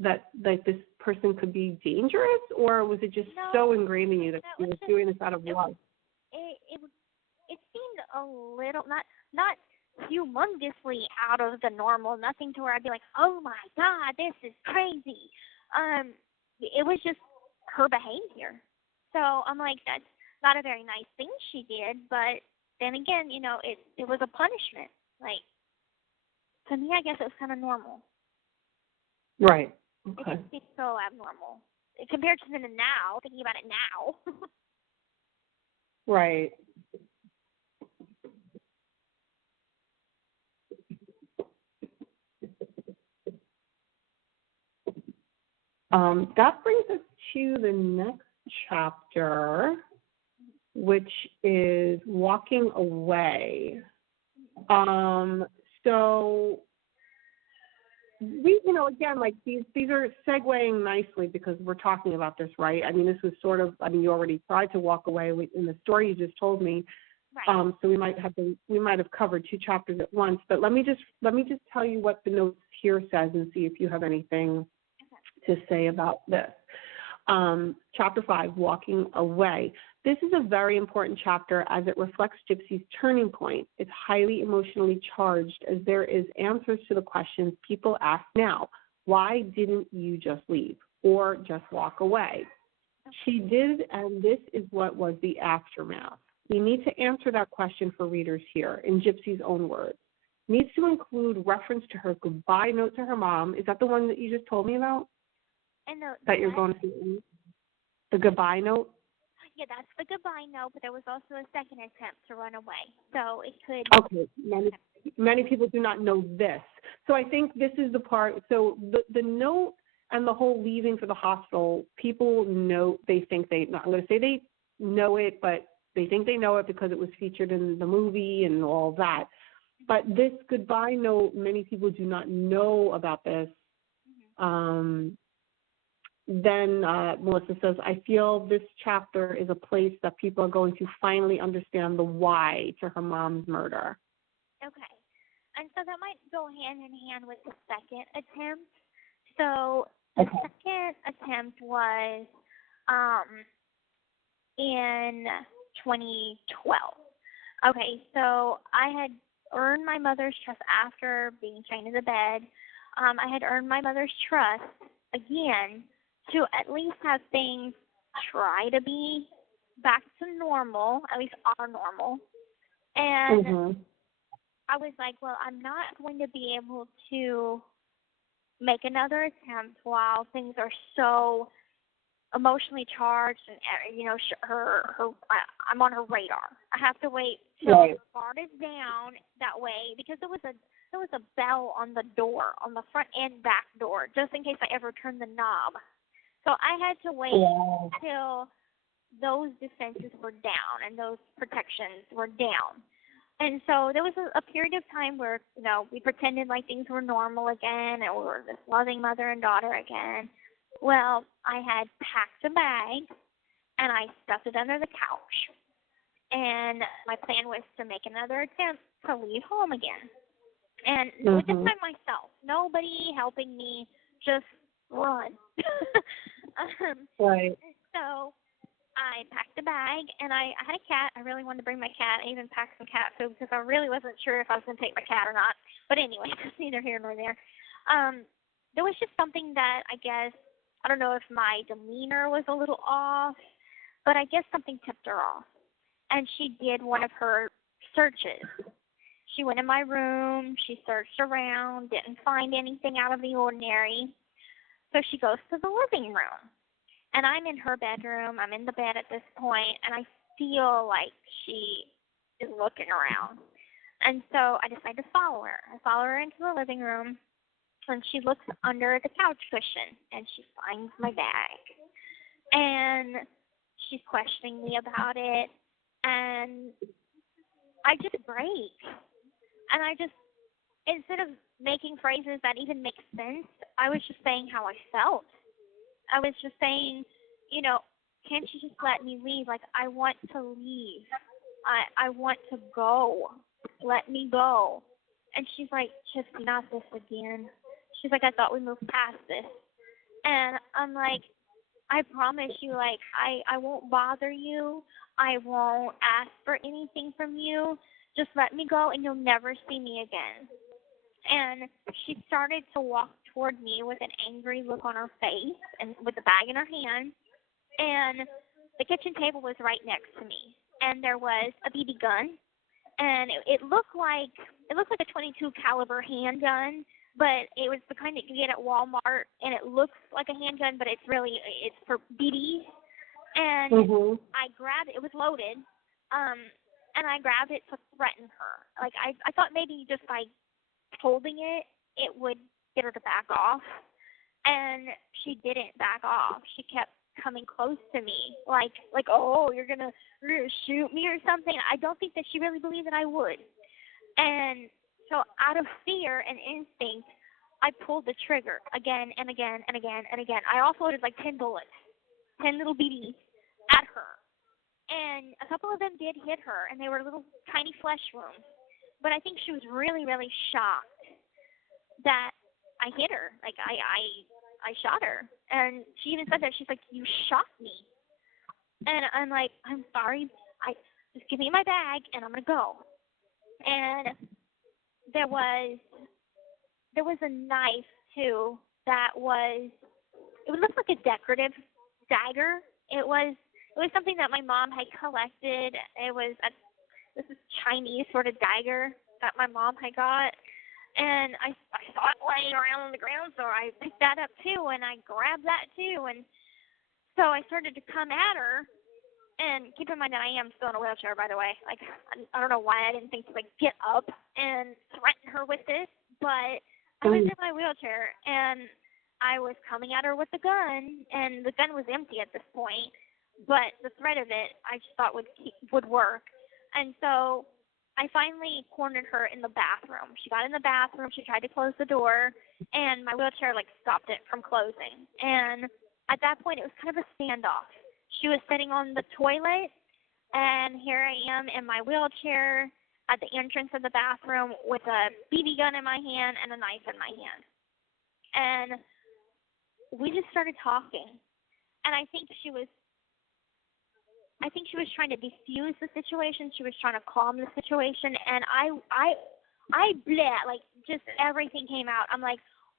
that this person could be dangerous, or was it just so ingrained in you that you were doing this out of love? It seemed a little, not humongously out of the normal, nothing to where I'd be like, oh my God, this is crazy. It was just her behavior. So I'm like, that's not a very nice thing she did, but then again, you know, it was a punishment. Like, to me, I guess it was kind of normal. Right. It didn't seem so abnormal compared to the now, thinking about it now. Right. That brings us to the next chapter, which is walking away. So we, you know, again, like these are segueing nicely because we're talking about this, right? I mean, this was sort of, I mean, you already tried to walk away in the story you just told me. Right. So we might have covered two chapters at once, but let me just tell you what the notes here says and see if you have anything to say about this. Chapter 5, Walking Away. This is a very important chapter as it reflects Gypsy's turning point. It's highly emotionally charged as there is answers to the questions people ask now. Why didn't you just leave or just walk away? She did, and this is what was the aftermath. We need to answer that question for readers here in Gypsy's own words. Needs to include reference to her goodbye note to her mom. Is that the one that you just told me about? And that you're going to see? The goodbye note? Yeah, that's the goodbye note, but there was also a second attempt to run away. So it could... Okay, many people do not know this. So I think this is the part, so the note and the whole leaving for the hospital, people know, they think I'm going to say they know it, but They think they know it because it was featured in the movie and all that. But this goodbye note, many people do not know about this. Then Melissa says, I feel this chapter is a place that people are going to finally understand the why to her mom's murder. Okay. And so that might go hand in hand with the second attempt. So the second attempt was in 2012. Okay, so I had earned my mother's trust after being chained to the bed. I had earned my mother's trust again to at least have things try to be back to normal, at least our normal. And I was like, well, I'm not going to be able to make another attempt while things are so emotionally charged and, you know, I'm on her radar. I have to wait till her guard is down that way, because there was a bell on the door, on the front and back door, just in case I ever turned the knob. So I had to wait till those defenses were down and those protections were down. And so there was a period of time where, you know, we pretended like things were normal again and we were this loving mother and daughter again. Well, I had packed a bag and I stuffed it under the couch. And my plan was to make another attempt to leave home again. And just by myself, nobody helping me, just run. So I packed a bag, and I had a cat. I really wanted to bring my cat. I even packed some cat food because I really wasn't sure if I was going to take my cat or not. But anyway, it's neither here nor there. There was just something that I guess, I don't know if my demeanor was a little off, but I guess something tipped her off. And she did one of her searches. She went in my room, she searched around, didn't find anything out of the ordinary. So she goes to the living room. And I'm in her bedroom, I'm in the bed at this point, and I feel like she is looking around. And so I decide to follow her. I follow her into the living room, and she looks under the couch cushion, and she finds my bag. And she's questioning me about it, and I just break. And I just, instead of making phrases that even make sense, I was just saying how I felt. I was just saying, you know, can't you just let me leave? Like, I want to leave. I want to go. Let me go. And she's like, just not this again. She's like, I thought we moved past this. And I'm like, I promise you, like, I won't bother you. I won't ask for anything from you. Just let me go and you'll never see me again. And she started to walk toward me with an angry look on her face and with the bag in her hand. And the kitchen table was right next to me. And there was a BB gun. And it looked like a .22 caliber handgun, but it was the kind that you get at Walmart, and it looks like a handgun, but it's for BBs. And I grabbed it. It was loaded. And I grabbed it to threaten her. Like, I thought maybe just by holding it, it would get her to back off. And she didn't back off. She kept coming close to me, like, oh, you're gonna shoot me or something. I don't think that she really believed that I would. And so out of fear and instinct, I pulled the trigger again and again and again and again. I offloaded like 10 bullets, 10 little BBs at her. And a couple of them did hit her, and they were little tiny flesh wounds. But I think she was really, really shocked that I hit her. Like, I shot her. And she even said that. She's like, you shot me. And I'm like, I'm sorry. Just give me my bag, and I'm going to go. And there was a knife, too, that it looked like a decorative dagger. It was something that my mom had collected. This is Chinese sort of dagger that my mom had got. And I saw it laying around on the ground, so I picked that up too, and I grabbed that too. And so I started to come at her. And keep in mind that I am still in a wheelchair, by the way. Like, I don't know why I didn't think to, like, get up and threaten her with this, but I was in my wheelchair, and I was coming at her with the gun, and the gun was empty at this point. but the threat of it I just thought would work. And so I finally cornered her in the bathroom. She got in the bathroom, she tried to close the door, and my wheelchair stopped it from closing. And at that point it was kind of a standoff. She was sitting on the toilet, and here I am in my wheelchair at the entrance of the bathroom with a BB gun in my hand and a knife in my hand. And we just started talking. And I think she was trying to defuse the situation. She was trying to calm the situation. And I bleh, just everything came out. I'm like,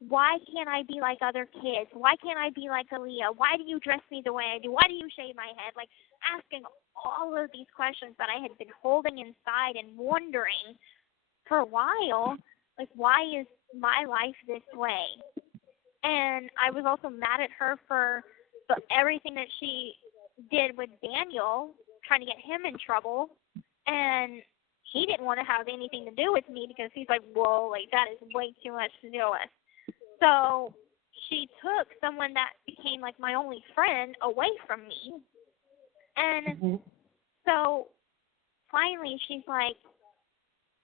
why can't I be like other kids? Why can't I be like Aaliyah? Why do you dress me the way I do? Why do you shave my head? Asking all of these questions that I had been holding inside and wondering for a while, why is my life this way? And I was also mad at her for everything that she did with Daniel, trying to get him in trouble. And he didn't want to have anything to do with me because he's like, whoa, that is way too much to deal with. So she took someone that became my only friend away from me. And so finally she's like,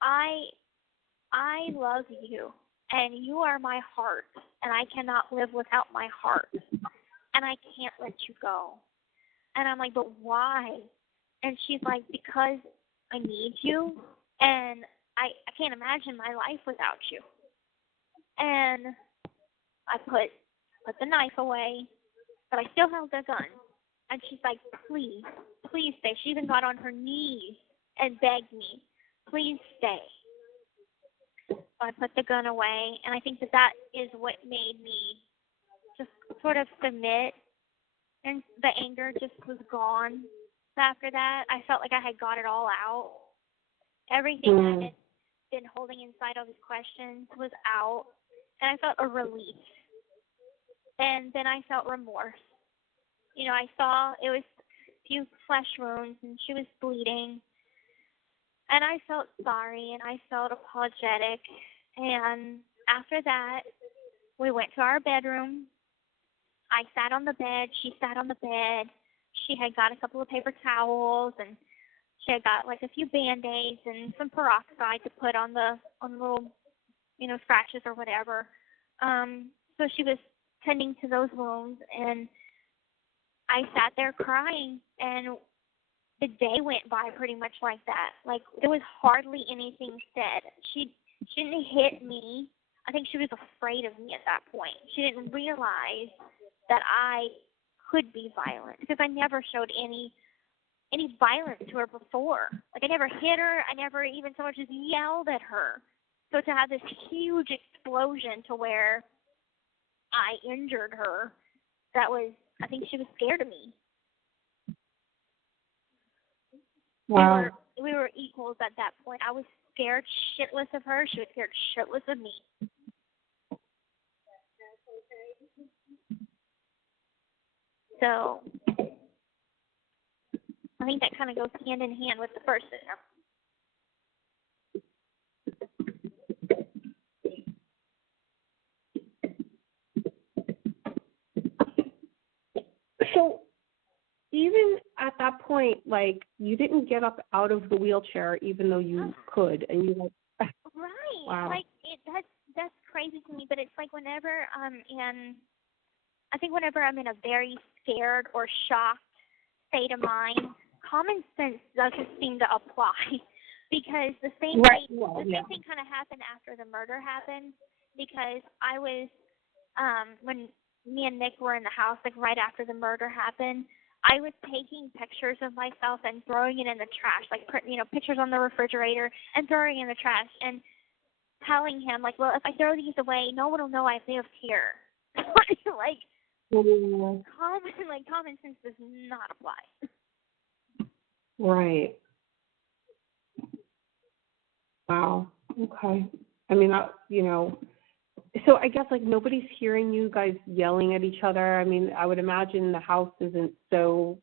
I love you, and you are my heart, and I cannot live without my heart, and I can't let you go. And I'm like, but why? And she's like, because I need you, and I can't imagine my life without you. And I put the knife away, but I still held the gun. And she's like, please, please stay. She even got on her knees and begged me, please stay. So I put the gun away, and I think that is what made me just sort of submit, and the anger just was gone. After that, I felt like I had got it all out. Everything I had been holding inside, all these questions, was out, and I felt a relief. And then I felt remorse. I saw it was a few flesh wounds, and she was bleeding. And I felt sorry, and I felt apologetic. And after that, we went to our bedroom. I sat on the bed. She sat on the bed. She had got a couple of paper towels, and she had got a few Band-Aids and some peroxide to put on the little, scratches or whatever. So she was tending to those wounds, and I sat there crying, and the day went by pretty much like that. There was hardly anything said. She didn't hit me. I think she was afraid of me at that point. She didn't realize that I could be violent, because I never showed any violence to her before. I never hit her. I never even so much as yelled at her. So to have this huge explosion to where I injured her, I think she was scared of me. Wow. We were equals at that point. I was scared shitless of her. She was scared shitless of me. So I think that kind of goes hand in hand with the first system. So even at that point, you didn't get up out of the wheelchair even though you could, and you right. Wow. That's crazy to me, but it's whenever whenever I'm in a very scared or shocked state of mind, common sense doesn't seem to apply, because the same thing kind of happened after the murder happened, because I was when me and Nick were in the house right after the murder happened, I was taking pictures of myself and throwing it in the trash, pictures on the refrigerator and throwing it in the trash, and telling him well, if I throw these away, no one will know I lived here. Common sense does not apply. Right. Wow. Okay. I mean, so I guess nobody's hearing you guys yelling at each other. I mean, I would imagine the house isn't so,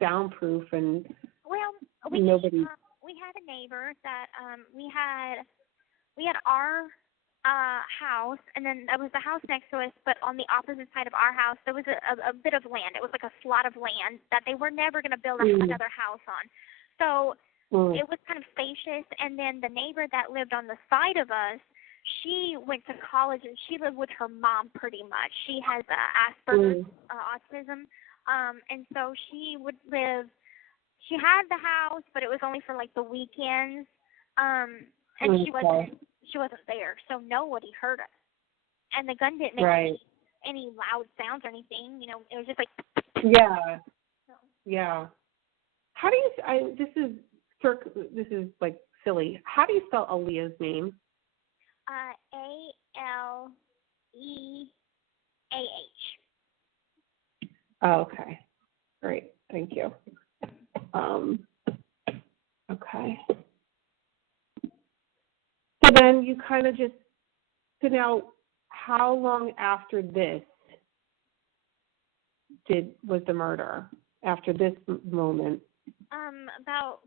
soundproof, and nobody. We had a neighbor that we had our house, and then there was the house next to us, but on the opposite side of our house, there was a bit of land. It was like a slot of land that they were never going to build another house on. So it was kind of spacious, and then the neighbor that lived on the side of us, she went to college, and she lived with her mom pretty much. She has Asperger's, autism, and so she would live, she had the house, but it was only for like the weekends, and she wasn't there, so nobody heard us. And the gun didn't make any loud sounds or anything, you know, it was just like. Yeah. So. Yeah. How do you, this is like silly. How do you spell Aaliyah's name? Aleeah. Oh, okay. Great. Thank you. Okay. So then you kind of just, so now how long after this was the murder? After this moment? About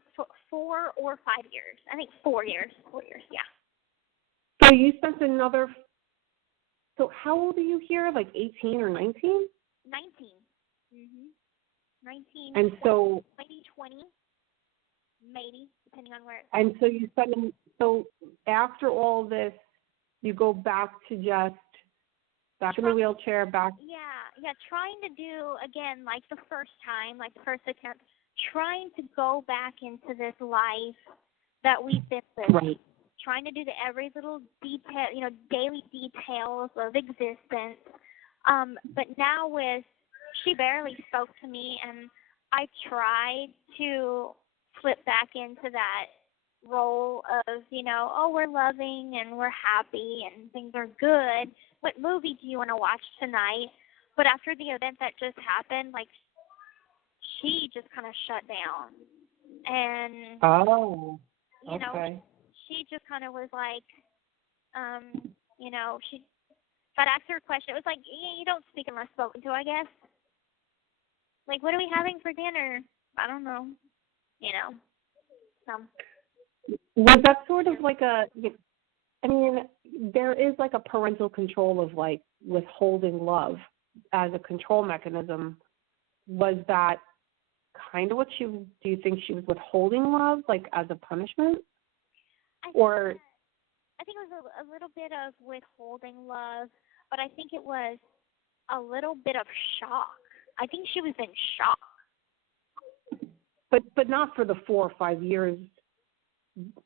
4 or 5 years. I think 4 years. 4 years, yeah. So you spent another, so how old are you here? Like 18 or 19? 19. 19. And so. Maybe 20. Maybe, depending on where. And so you spend, so after all this, you go back to just, back in the wheelchair, back. Yeah, trying to do, again, like the first time, like the first attempt, trying to go back into this life that we've been living. Right. Trying to do the every little detail, you know, daily details of existence. But now she barely spoke to me, and I tried to slip back into that role of, you know, oh, we're loving and we're happy and things are good. What movie do you want to watch tonight? But after the event that just happened, like, she just kind of shut down. And, you know, she just kind of was like, you know, if I'd asked her a question, it was like, you don't speak unless spoken to, I guess. Like, what are we having for dinner? I don't know. You know. So. Was that sort of like I mean, there is like a parental control of like withholding love as a control mechanism. Was that kind of what do you think she was withholding love, like as a punishment? I think it was a little bit of withholding love, but I think it was a little bit of shock. I think she was in shock. But not for the 4 or 5 years.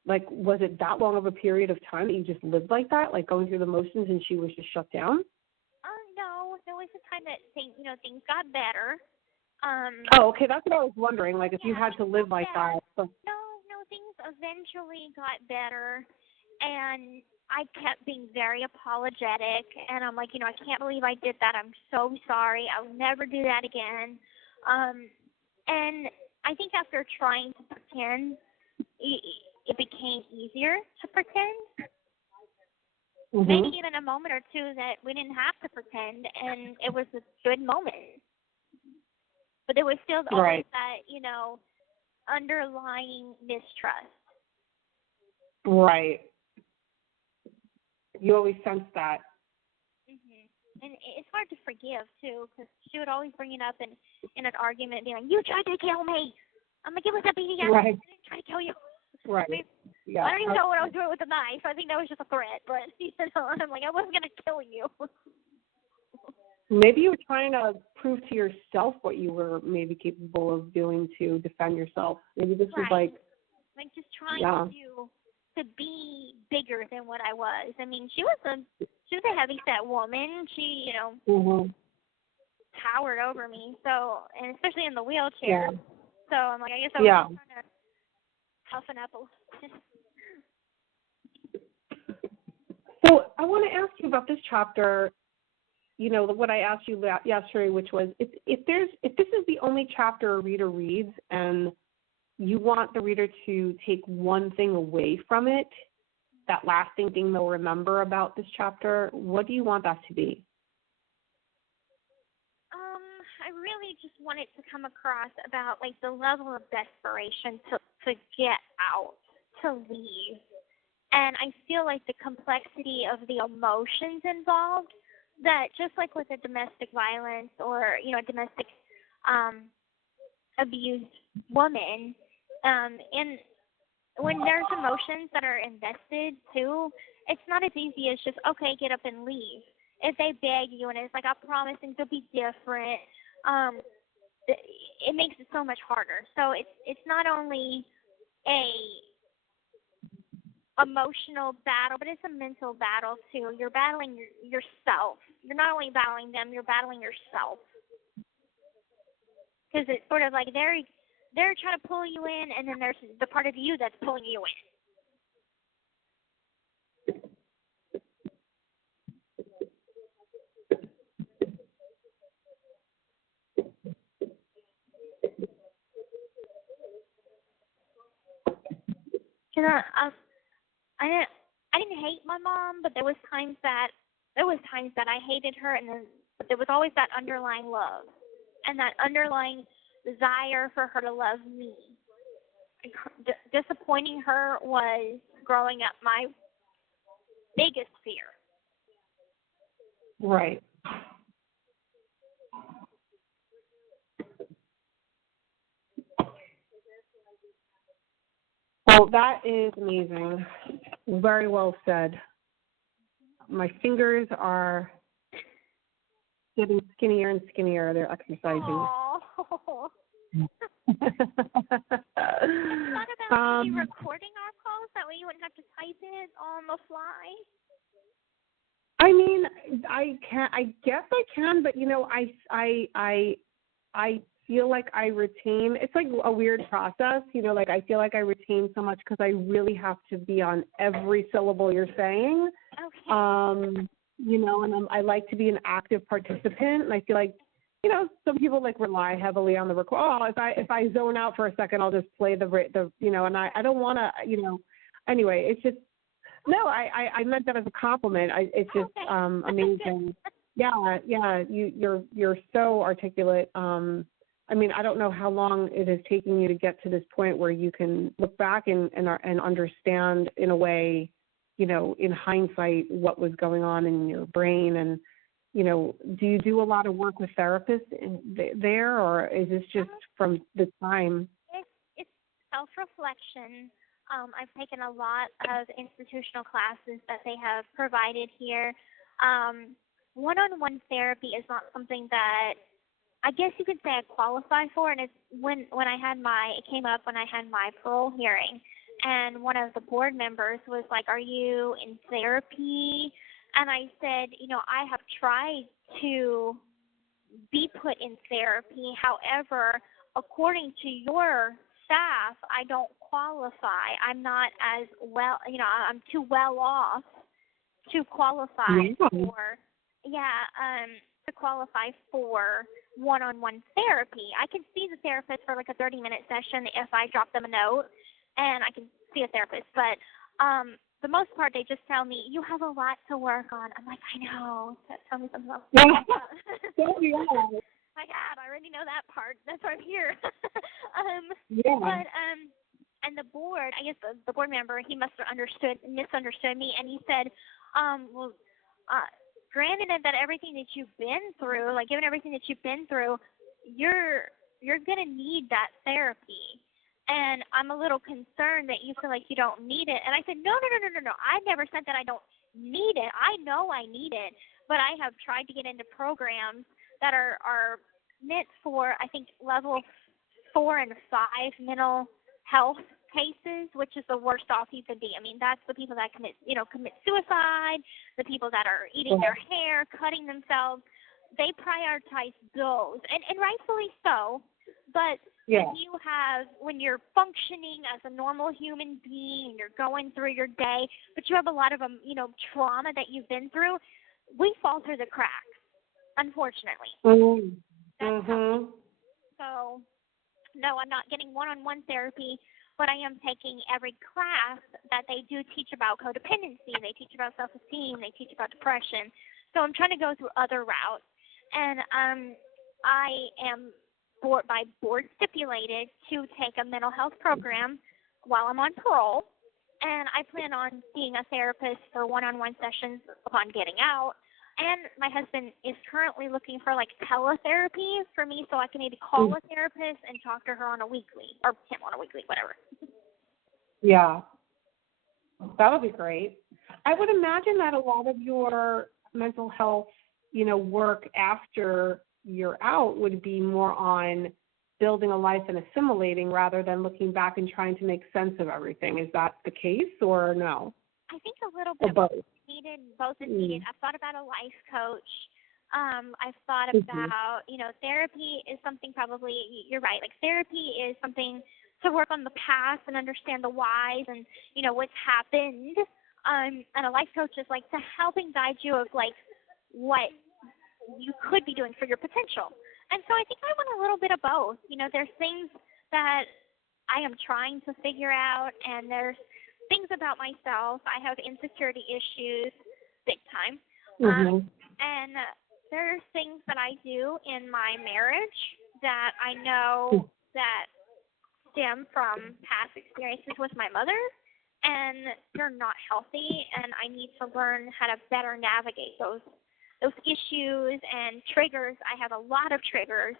Like, was it that long of a period of time that you just lived like that, like going through the motions, and she was just shut down? No, there was a time that things got better. Oh, okay, that's what I was wondering. Like, if you had to live like that. So. No, things eventually got better, and I kept being very apologetic, and I'm like, you know, I can't believe I did that. I'm so sorry. I will never do that again. And I think after trying to pretend, it became easier to pretend. Maybe even a moment or two that we didn't have to pretend, and it was a good moment. But there was still always that, you know, underlying mistrust. Right. You always sense that. And it's hard to forgive, too, because she would always bring it up in an argument, being like, you tried to kill me. I'm like, it was a BS. I didn't try to kill you. Right. I mean, yeah. I don't even know what I was doing with the knife. I think that was just a threat. But, you know, I'm like, I wasn't going to kill you. Maybe you were trying to prove to yourself what you were maybe capable of doing to defend yourself. Maybe this was like just trying to be bigger than what I was. I mean, she was a heavy-set woman. She, you know, towered over me. So, and especially in the wheelchair. Yeah. So I'm like, I guess I was trying to toughen up a little. So I want to ask you about this chapter. You know, what I asked you yesterday, which was if this is the only chapter a reader reads and you want the reader to take one thing away from it, that lasting thing they'll remember about this chapter, what do you want that to be? I really just want it to come across about like the level of desperation to get out, to leave, And I feel like the complexity of the emotions involved, that just like with a domestic violence or, a domestic abused woman, and when there's emotions that are invested too, it's not as easy as just, okay, get up and leave. If they beg you and it's like, I promise things will be different, it makes it so much harder. So it's not only a emotional battle, but it's a mental battle too. You're battling yourself. You're not only battling them, you're battling yourself. Because it's sort of like they're trying to pull you in, and then there's the part of you that's pulling you in. I didn't hate my mom, but there was times that I hated her, and then there was always that underlying love and that underlying desire for her to love me. Disappointing her was growing up my biggest fear. Right. Well, that is amazing. Very well said. My fingers are getting skinnier and skinnier. They're exercising. Aww. Thought about maybe recording our calls, that way you wouldn't have to type it on the fly. I mean, I guess I can, but I feel like I retain. It's like a weird process, like I feel like I retain so much because I really have to be on every syllable you're saying. Okay. And I like to be an active participant, and I feel like, some people like rely heavily on the record. Oh, if I zone out for a second, I'll just play the and I don't want to, Anyway, it's just no. I meant that as a compliment. It's just amazing. Yeah. You're so articulate. I mean, I don't know how long it is taking you to get to this point where you can look back and understand in a way, in hindsight, what was going on in your brain. And, do you do a lot of work with therapists there, or is this just from the time? It's self-reflection. I've taken a lot of institutional classes that they have provided here. One-on-one therapy is not something that I guess you could say I qualify for, and it's when it came up when I had my parole hearing, and one of the board members was like, "Are you in therapy?" And I said, I have tried to be put in therapy. However, according to your staff, I don't qualify. I'm not as well, I'm too well off to qualify for one-on-one therapy. I can see the therapist for like a 30-minute session if I drop them a note, and I can see a therapist. But the most part, they just tell me, you have a lot to work on. I'm like, I know. Tell me something else. My God, I already know that part. That's why I'm here. But and the board, I guess the board member, he must have misunderstood me, and he said, granted that everything that you've been through, like given everything that you've been through, you're gonna need that therapy. And I'm a little concerned that you feel like you don't need it. And I said, no. I never said that I don't need it. I know I need it, but I have tried to get into programs that are meant for, I think, level 4 and 5 mental health cases, which is the worst off you could be. I mean, that's the people that commit suicide, the people that are eating their hair, cutting themselves. They prioritize those, and rightfully so. But when you're functioning as a normal human being, you're going through your day, but you have a lot of trauma that you've been through, we fall through the cracks, unfortunately. Mm-hmm. So, no, I'm not getting one-on-one therapy, but I am taking every class that they do teach about codependency. They teach about self-esteem. They teach about depression. So I'm trying to go through other routes, and I am board stipulated to take a mental health program while I'm on parole, and I plan on seeing a therapist for one-on-one sessions upon getting out. And my husband is currently looking for like teletherapy for me, so I can maybe call a therapist and talk to her on a weekly, or him on a weekly, whatever. Yeah, that would be great. I would imagine that a lot of your mental health, work after you're out would be more on building a life and assimilating rather than looking back and trying to make sense of everything. Is that the case or no? I think a little bit both. Both is needed. I've thought about a life coach. I've thought about, therapy is something probably, you're right, like therapy is something to work on the past and understand the whys and, what's happened. And a life coach is like to helping guide you of like what you could be doing for your potential. And so I think I want a little bit of both. There's things that I am trying to figure out, and there's things about myself. I have insecurity issues, big time. And there's things that I do in my marriage that I know that stem from past experiences with my mother, and they're not healthy, and I need to learn how to better navigate those issues and triggers. I have a lot of triggers,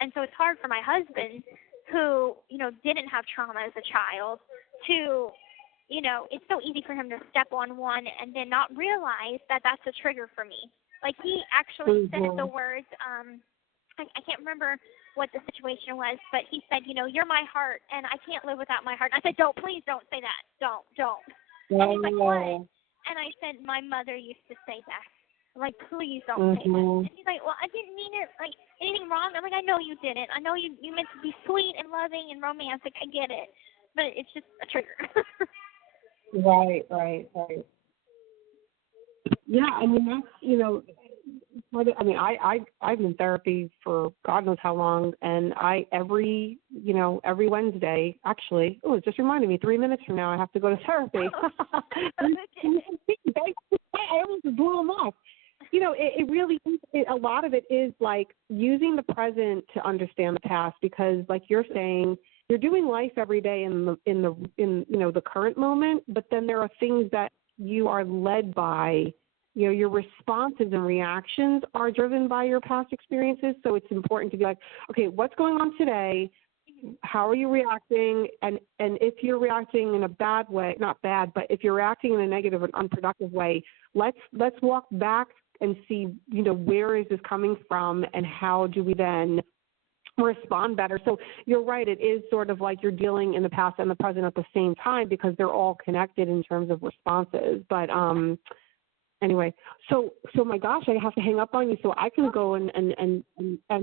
and so it's hard for my husband, who, didn't have trauma as a child, to, it's so easy for him to step on one and then not realize that that's a trigger for me. Like, he actually said the words, I can't remember what the situation was, but he said, you're my heart, and I can't live without my heart. And I said, please don't say that. Don't. And he's like, what? And I said, my mother used to say that. I'm like, please don't say that. And he's like, well, I didn't mean it like anything wrong. I'm like, I know you didn't. I know you meant to be sweet and loving and romantic. I get it. But it's just a trigger. Right. Yeah, I mean, that's, I've been in therapy for God knows how long, and every Wednesday, actually, it just reminded me, 3 minutes from now I have to go to therapy. I almost blew them off. It really, a lot of it is like using the present to understand the past, because like you're saying, you're doing life every day in the current moment, but then there are things that you are led by, your responses and reactions are driven by your past experiences. So it's important to be like, okay, what's going on today? How are you reacting? And if you're reacting in a bad way, not bad, but if you're reacting in a negative and unproductive way, let's walk back and see, where is this coming from and how do we then respond better. So you're right. It is sort of like you're dealing in the past and the present at the same time, because they're all connected in terms of responses. But anyway, so my gosh, I have to hang up on you so I can go and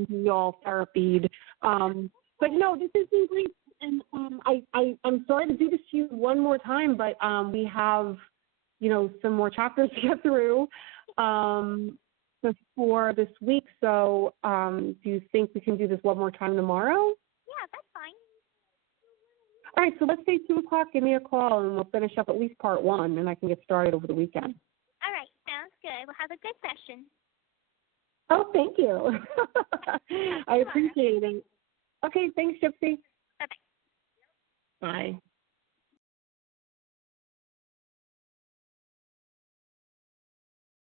be all therapied. But no, this has been great. And I'm sorry to do this to you one more time, but we have, some more chapters to get through before this week. So do you think we can do this one more time tomorrow? Yeah, that's fine. All right, so let's say 2 o'clock, give me a call, and we'll finish up at least part 1, and I can get started over the weekend. All right, sounds good. We'll have a good session. Oh, thank you. I appreciate it. Okay, thanks, Gypsy. Bye-bye. Bye.